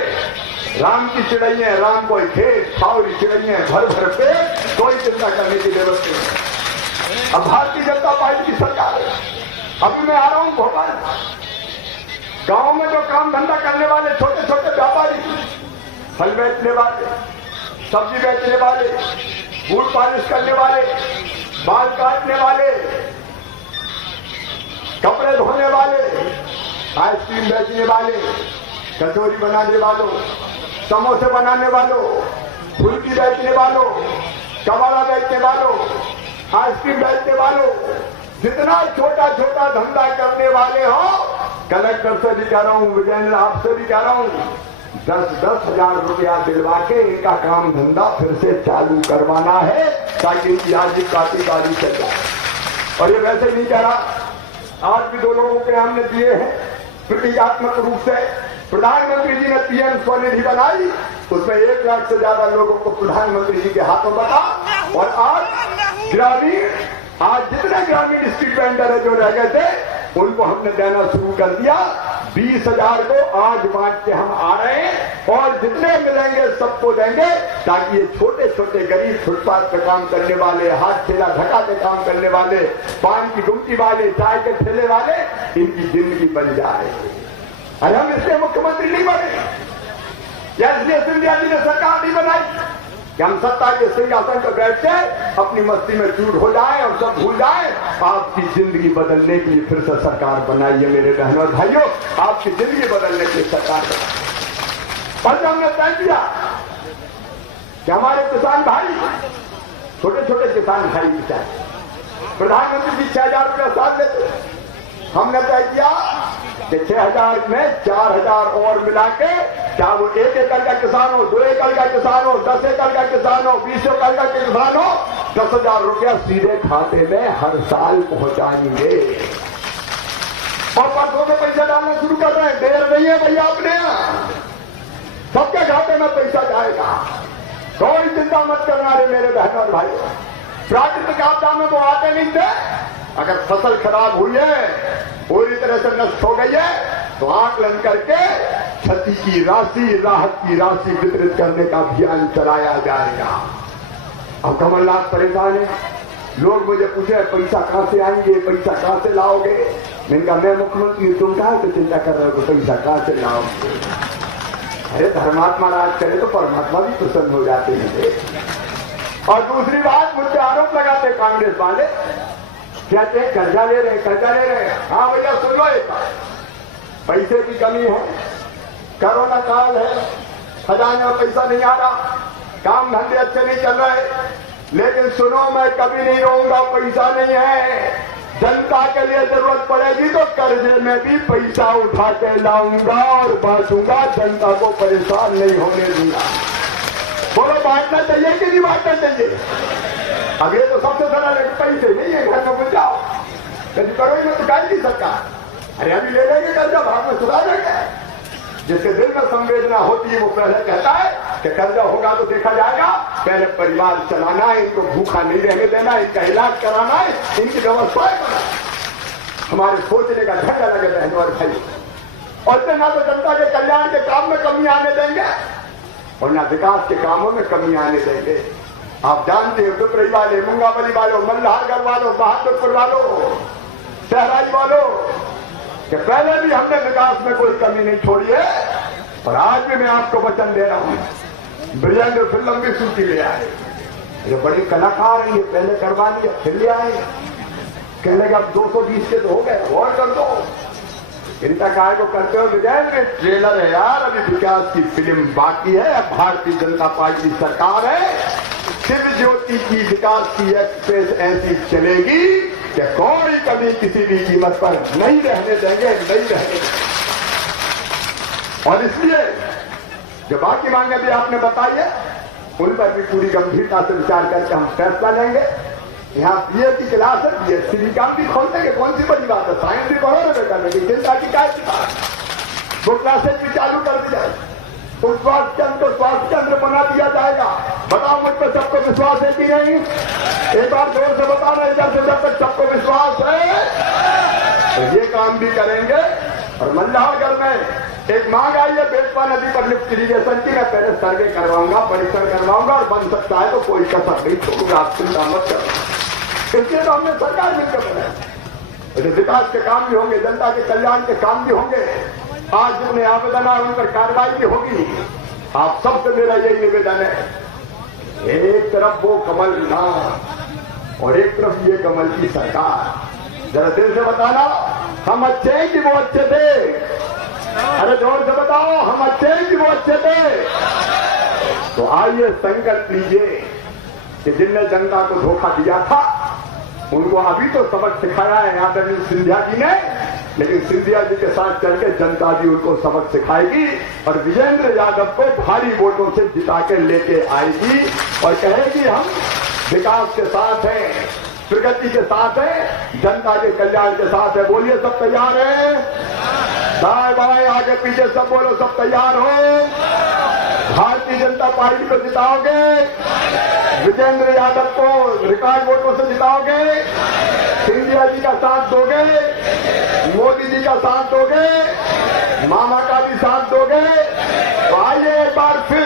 राम की चिड़ैया, राम कोई खेत खाओरी चिड़ैया भर भर पे, कोई चिंता करने की जरूरत नहीं। अब भारतीय जनता पार्टी की सरकार है। अभी मैं आ रहा हूं भोपाल। गांव में जो काम धंधा करने वाले छोटे छोटे व्यापारी, फल बेचने वाले, सब्जी बेचने वाले, बूट पॉलिश करने वाले, बाल काटने वाले, कपड़े धोने वाले, आइसक्रीम बेचने वाले, कचौरी बनाने वालों, समोसे बनाने वालों, फुल्की बेचने वालों, कबाड़ा बेचने वालों, आइसक्रीम बेचने वालों, जितना छोटा छोटा धंधा करने वाले हो, कलेक्टर से भी कह रहा हूं, विजयेंद्र आपसे भी कह रहा हूं, 10-10 हजार रुपया दिलवा के इनका काम धंधा फिर से चालू करवाना है ताकि इनकी आजीविकाती चल जाए। और ये वैसे नहीं कह रहा। आज भी 2 लोगों के हमने दिए हैं प्रतीकात्मक रूप से। प्रधानमंत्री जी ने पीएम स्वनिधि बनाई, उसमें 1 लाख से ज्यादा लोगों को प्रधानमंत्री जी के हाथों बता। और आज ग्रामीण, आज जितने ग्रामीण स्ट्रीट वेंडर है जो रह गए थे उनको हमने देना शुरू कर दिया। 20,000 को आज बांट के हम आ रहे हैं और जितने मिलेंगे सबको देंगे ताकि ये छोटे छोटे गरीब फुटपाथ पे काम करने वाले, हाथ ठेला ढका के काम करने वाले, पान की गुमटी वाले, चाय के ठेले वाले, इनकी जिंदगी बन जाए। अरे हम इसलिए मुख्यमंत्री नहीं बने या इसलिए सिंधिया जी ने सरकार नहीं बनाई कि हम सत्ता के सिंहासन पर बैठ के अपनी मस्ती में चूर हो जाए और सब भूल जाए। आपकी जिंदगी बदलने के लिए फिर से सरकार बनाई है मेरे बहनों और भाइयों, आपकी जिंदगी बदलने के लिए सरकार बनाई। और हमने तय किया कि हमारे किसान भाई, छोटे छोटे किसान भाई बेचारे, प्रधानमंत्री जी 6,000 रुपया साथ लेते, हमने तय किया कि 6,000 में 4,000 और मिला के, क्या वो 1 एकड़ का किसान हो, 2 एकड़ का किसान हो, 10 एकड़ का किसान हो, 20 एकड़ का किसान हो, 10,000 रुपया सीधे खाते में हर साल पहुंचाएंगे। और परसों में पैसा डालना शुरू कर रहे हैं, देर नहीं है भैया, अपने यहाँ सबके खाते में पैसा जाएगा। कोई चिंता मत करना रे मेरे बहनों और भाइयों। प्राकृतिक आपदा में वो आते नहीं थे, अगर फसल खराब हुई है, पूरी तरह से नष्ट हो गई है, तो आकलन करके क्षति की राशि, राहत की राशि वितरित करने का अभियान चलाया जाएगा। अब कमलनाथ परेशान है, लोग मुझे पूछे पैसा कहां से आएंगे, पैसा कहां से लाओगे। मैंने कहा मैं मुख्यमंत्री, तुम कहां से चिंता कर रहे हो, पैसा कहां से लाओगे। अरे धर्मात्मा राज करे तो परमात्मा भी प्रसन्न हो जाते हैं। और दूसरी बात, मुझे आरोप लगाते कांग्रेस वाले, कहते हैं कर्जा ले रहे, कर्जा ले रहे। हाँ भैया सुन लो, एक पैसे की कमी है, कोरोना काल है, खजाने में पैसा नहीं आ रहा, काम धंधे अच्छे नहीं चल रहे, लेकिन सुनो मैं कभी नहीं रहूंगा, पैसा नहीं है, जनता के लिए जरूरत पड़ेगी तो कर्जे में भी पैसा उठा के लाऊंगा और बांटूंगा, जनता को परेशान नहीं होने दूंगा। बोलो बांटना चाहिए कि नहीं बांटना चाहिए। अभी तो सबसे सरल है, पैसे नहीं है घर में, बुझ जाओ, कभी करो ही मत, तो गाली सरकार। अरे अभी ले लेंगे कर्जा, भाग में सुधार देंगे। जिसके दिल में संवेदना होती है वो पहले कहता है कि कर्जा होगा तो देखा जाएगा, पहले परिवार चलाना है, इनको भूखा नहीं रहने देना है, इनका इलाज कराना है, इनकी व्यवस्था करना है। हमारे सोचने का ढंग अलग है बहनों और भाई। और ना तो जनता के कल्याण के काम में कमी आने देंगे और ना विकास के कामों में कमी आने देंगे। आप जानते हो, पिपरी वाले, मुंगावली वालों, मल्हारगढ़ वालों, बहादुरपुर वालों, सहराई वालों, कि पहले भी हमने विकास में कोई कमी नहीं छोड़ी है। और आज भी मैं आपको वचन दे रहा हूं, ब्रिजेंद्र फिर लंबी सूची ले आए, ये बड़ी कलाकार है, ये पहले करवा लिया फिर ले आए, कहने का 220 के तो हो गए, और कर दो। इनका काय को करते हो विजय, ट्रेलर है यार, अभी विकास की फिल्म बाकी है। अब भारतीय जनता पार्टी सरकार है, शिव ज्योति की विकास की एक्सप्रेस ऐसी चलेगी कि कोई कभी किसी भी कीमत पर नहीं रहने देंगे, नहीं रहने देंगे। और इसलिए जो बाकी मांगे भी आपने बताई है, उन पर भी पूरी गंभीरता से विचार करके हम फैसला लेंगे। यहाँ बीए की क्लास है, बीएससी भी काम भी खोल देंगे, कौन सी बड़ी बात है, साइंस भी पढ़ो ना बेटा, लेकिन चिंता की क्या बात, वो क्लासेज भी चालू कर दी जाए, उस स्वास्थ्य केंद्र को स्वास्थ्य केंद्र बना दिया जाएगा। बताओ मुझ पर सबको विश्वास है कि नहीं, एक बार जोर से बता रहे, इधर से जब तक सबको विश्वास है तो ये काम भी करेंगे। और मल्हारगढ़ में एक मांग आई है बेतवा नदी पर लिफ्ट इरीगेशन की, मैं पहले सर्वे करवाऊंगा, परीक्षण करवाऊंगा और बन सकता है तो कोई कसर नहीं छोड़ूंगा, आप चिंता मत करो। इसलिए तो हमने सरकार मिलकर बनाई, विकास के काम भी होंगे, जनता के कल्याण के काम भी होंगे। आज जितने आवेदन आए उन पर कार्रवाई भी होगी। आप सबसे मेरा यही निवेदन है, एक तरफ वो कमलनाथ और एक तरफ ये कमल की सरकार, जरा दिल से बताना हम अच्छे हैं कि वो अच्छे थे। अरे जोर से बताओ हम अच्छे हैं कि वो अच्छे थे। तो आइए संकल्प लीजिए कि जिनने जनता को धोखा दिया था उनको अभी तो सबक सिखाया है आदरणीय सिंधिया जी ने, लेकिन सिंधिया जी के साथ चल के जनता भी उनको सबक सिखाएगी और विजेंद्र यादव को भारी वोटों से जिता के लेके आएगी और कहेगी हम विकास के साथ हैं, प्रगति के साथ है, जनता के कल्याण के साथ है। बोलिए सब तैयार है, दाएं बाएं आगे पीछे सब बोलो, सब तैयार हो। भारतीय जनता पार्टी को जिताओगे, विजेंद्र यादव को रिकॉर्ड वोटों से जिताओगे, सिंधिया जी का साथ दोगे, मोदी जी का साथ दोगे, मामा का भी साथ दोगे। तो आइए एक बार फिर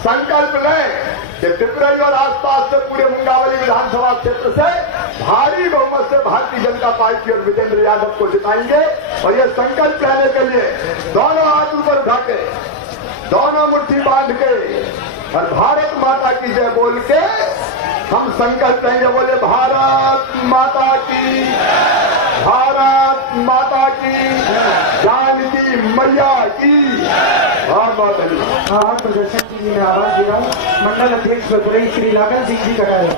संकल्प लें कि पिपराई और आसपास से पूरे मुंगावली विधानसभा क्षेत्र से भारी बहुमत से भारतीय जनता पार्टी और विजेंद्र यादव को जिताएंगे। और ये संकल्प लेने के लिए दोनों हाथ ऊपर उठा के, दोनों मुट्ठी बांध के और भारत माता की जय बोल के हम संकल्प लेंगे। बोले भारत माता की, भारत माता की, जानकी मैया की। बहुत बहुत धन्यवाद। प्रदर्शन के लिए मैं आवाज दे रहा हूँ मंडल अध्यक्ष श्री लागन सिंह जी कटारिया।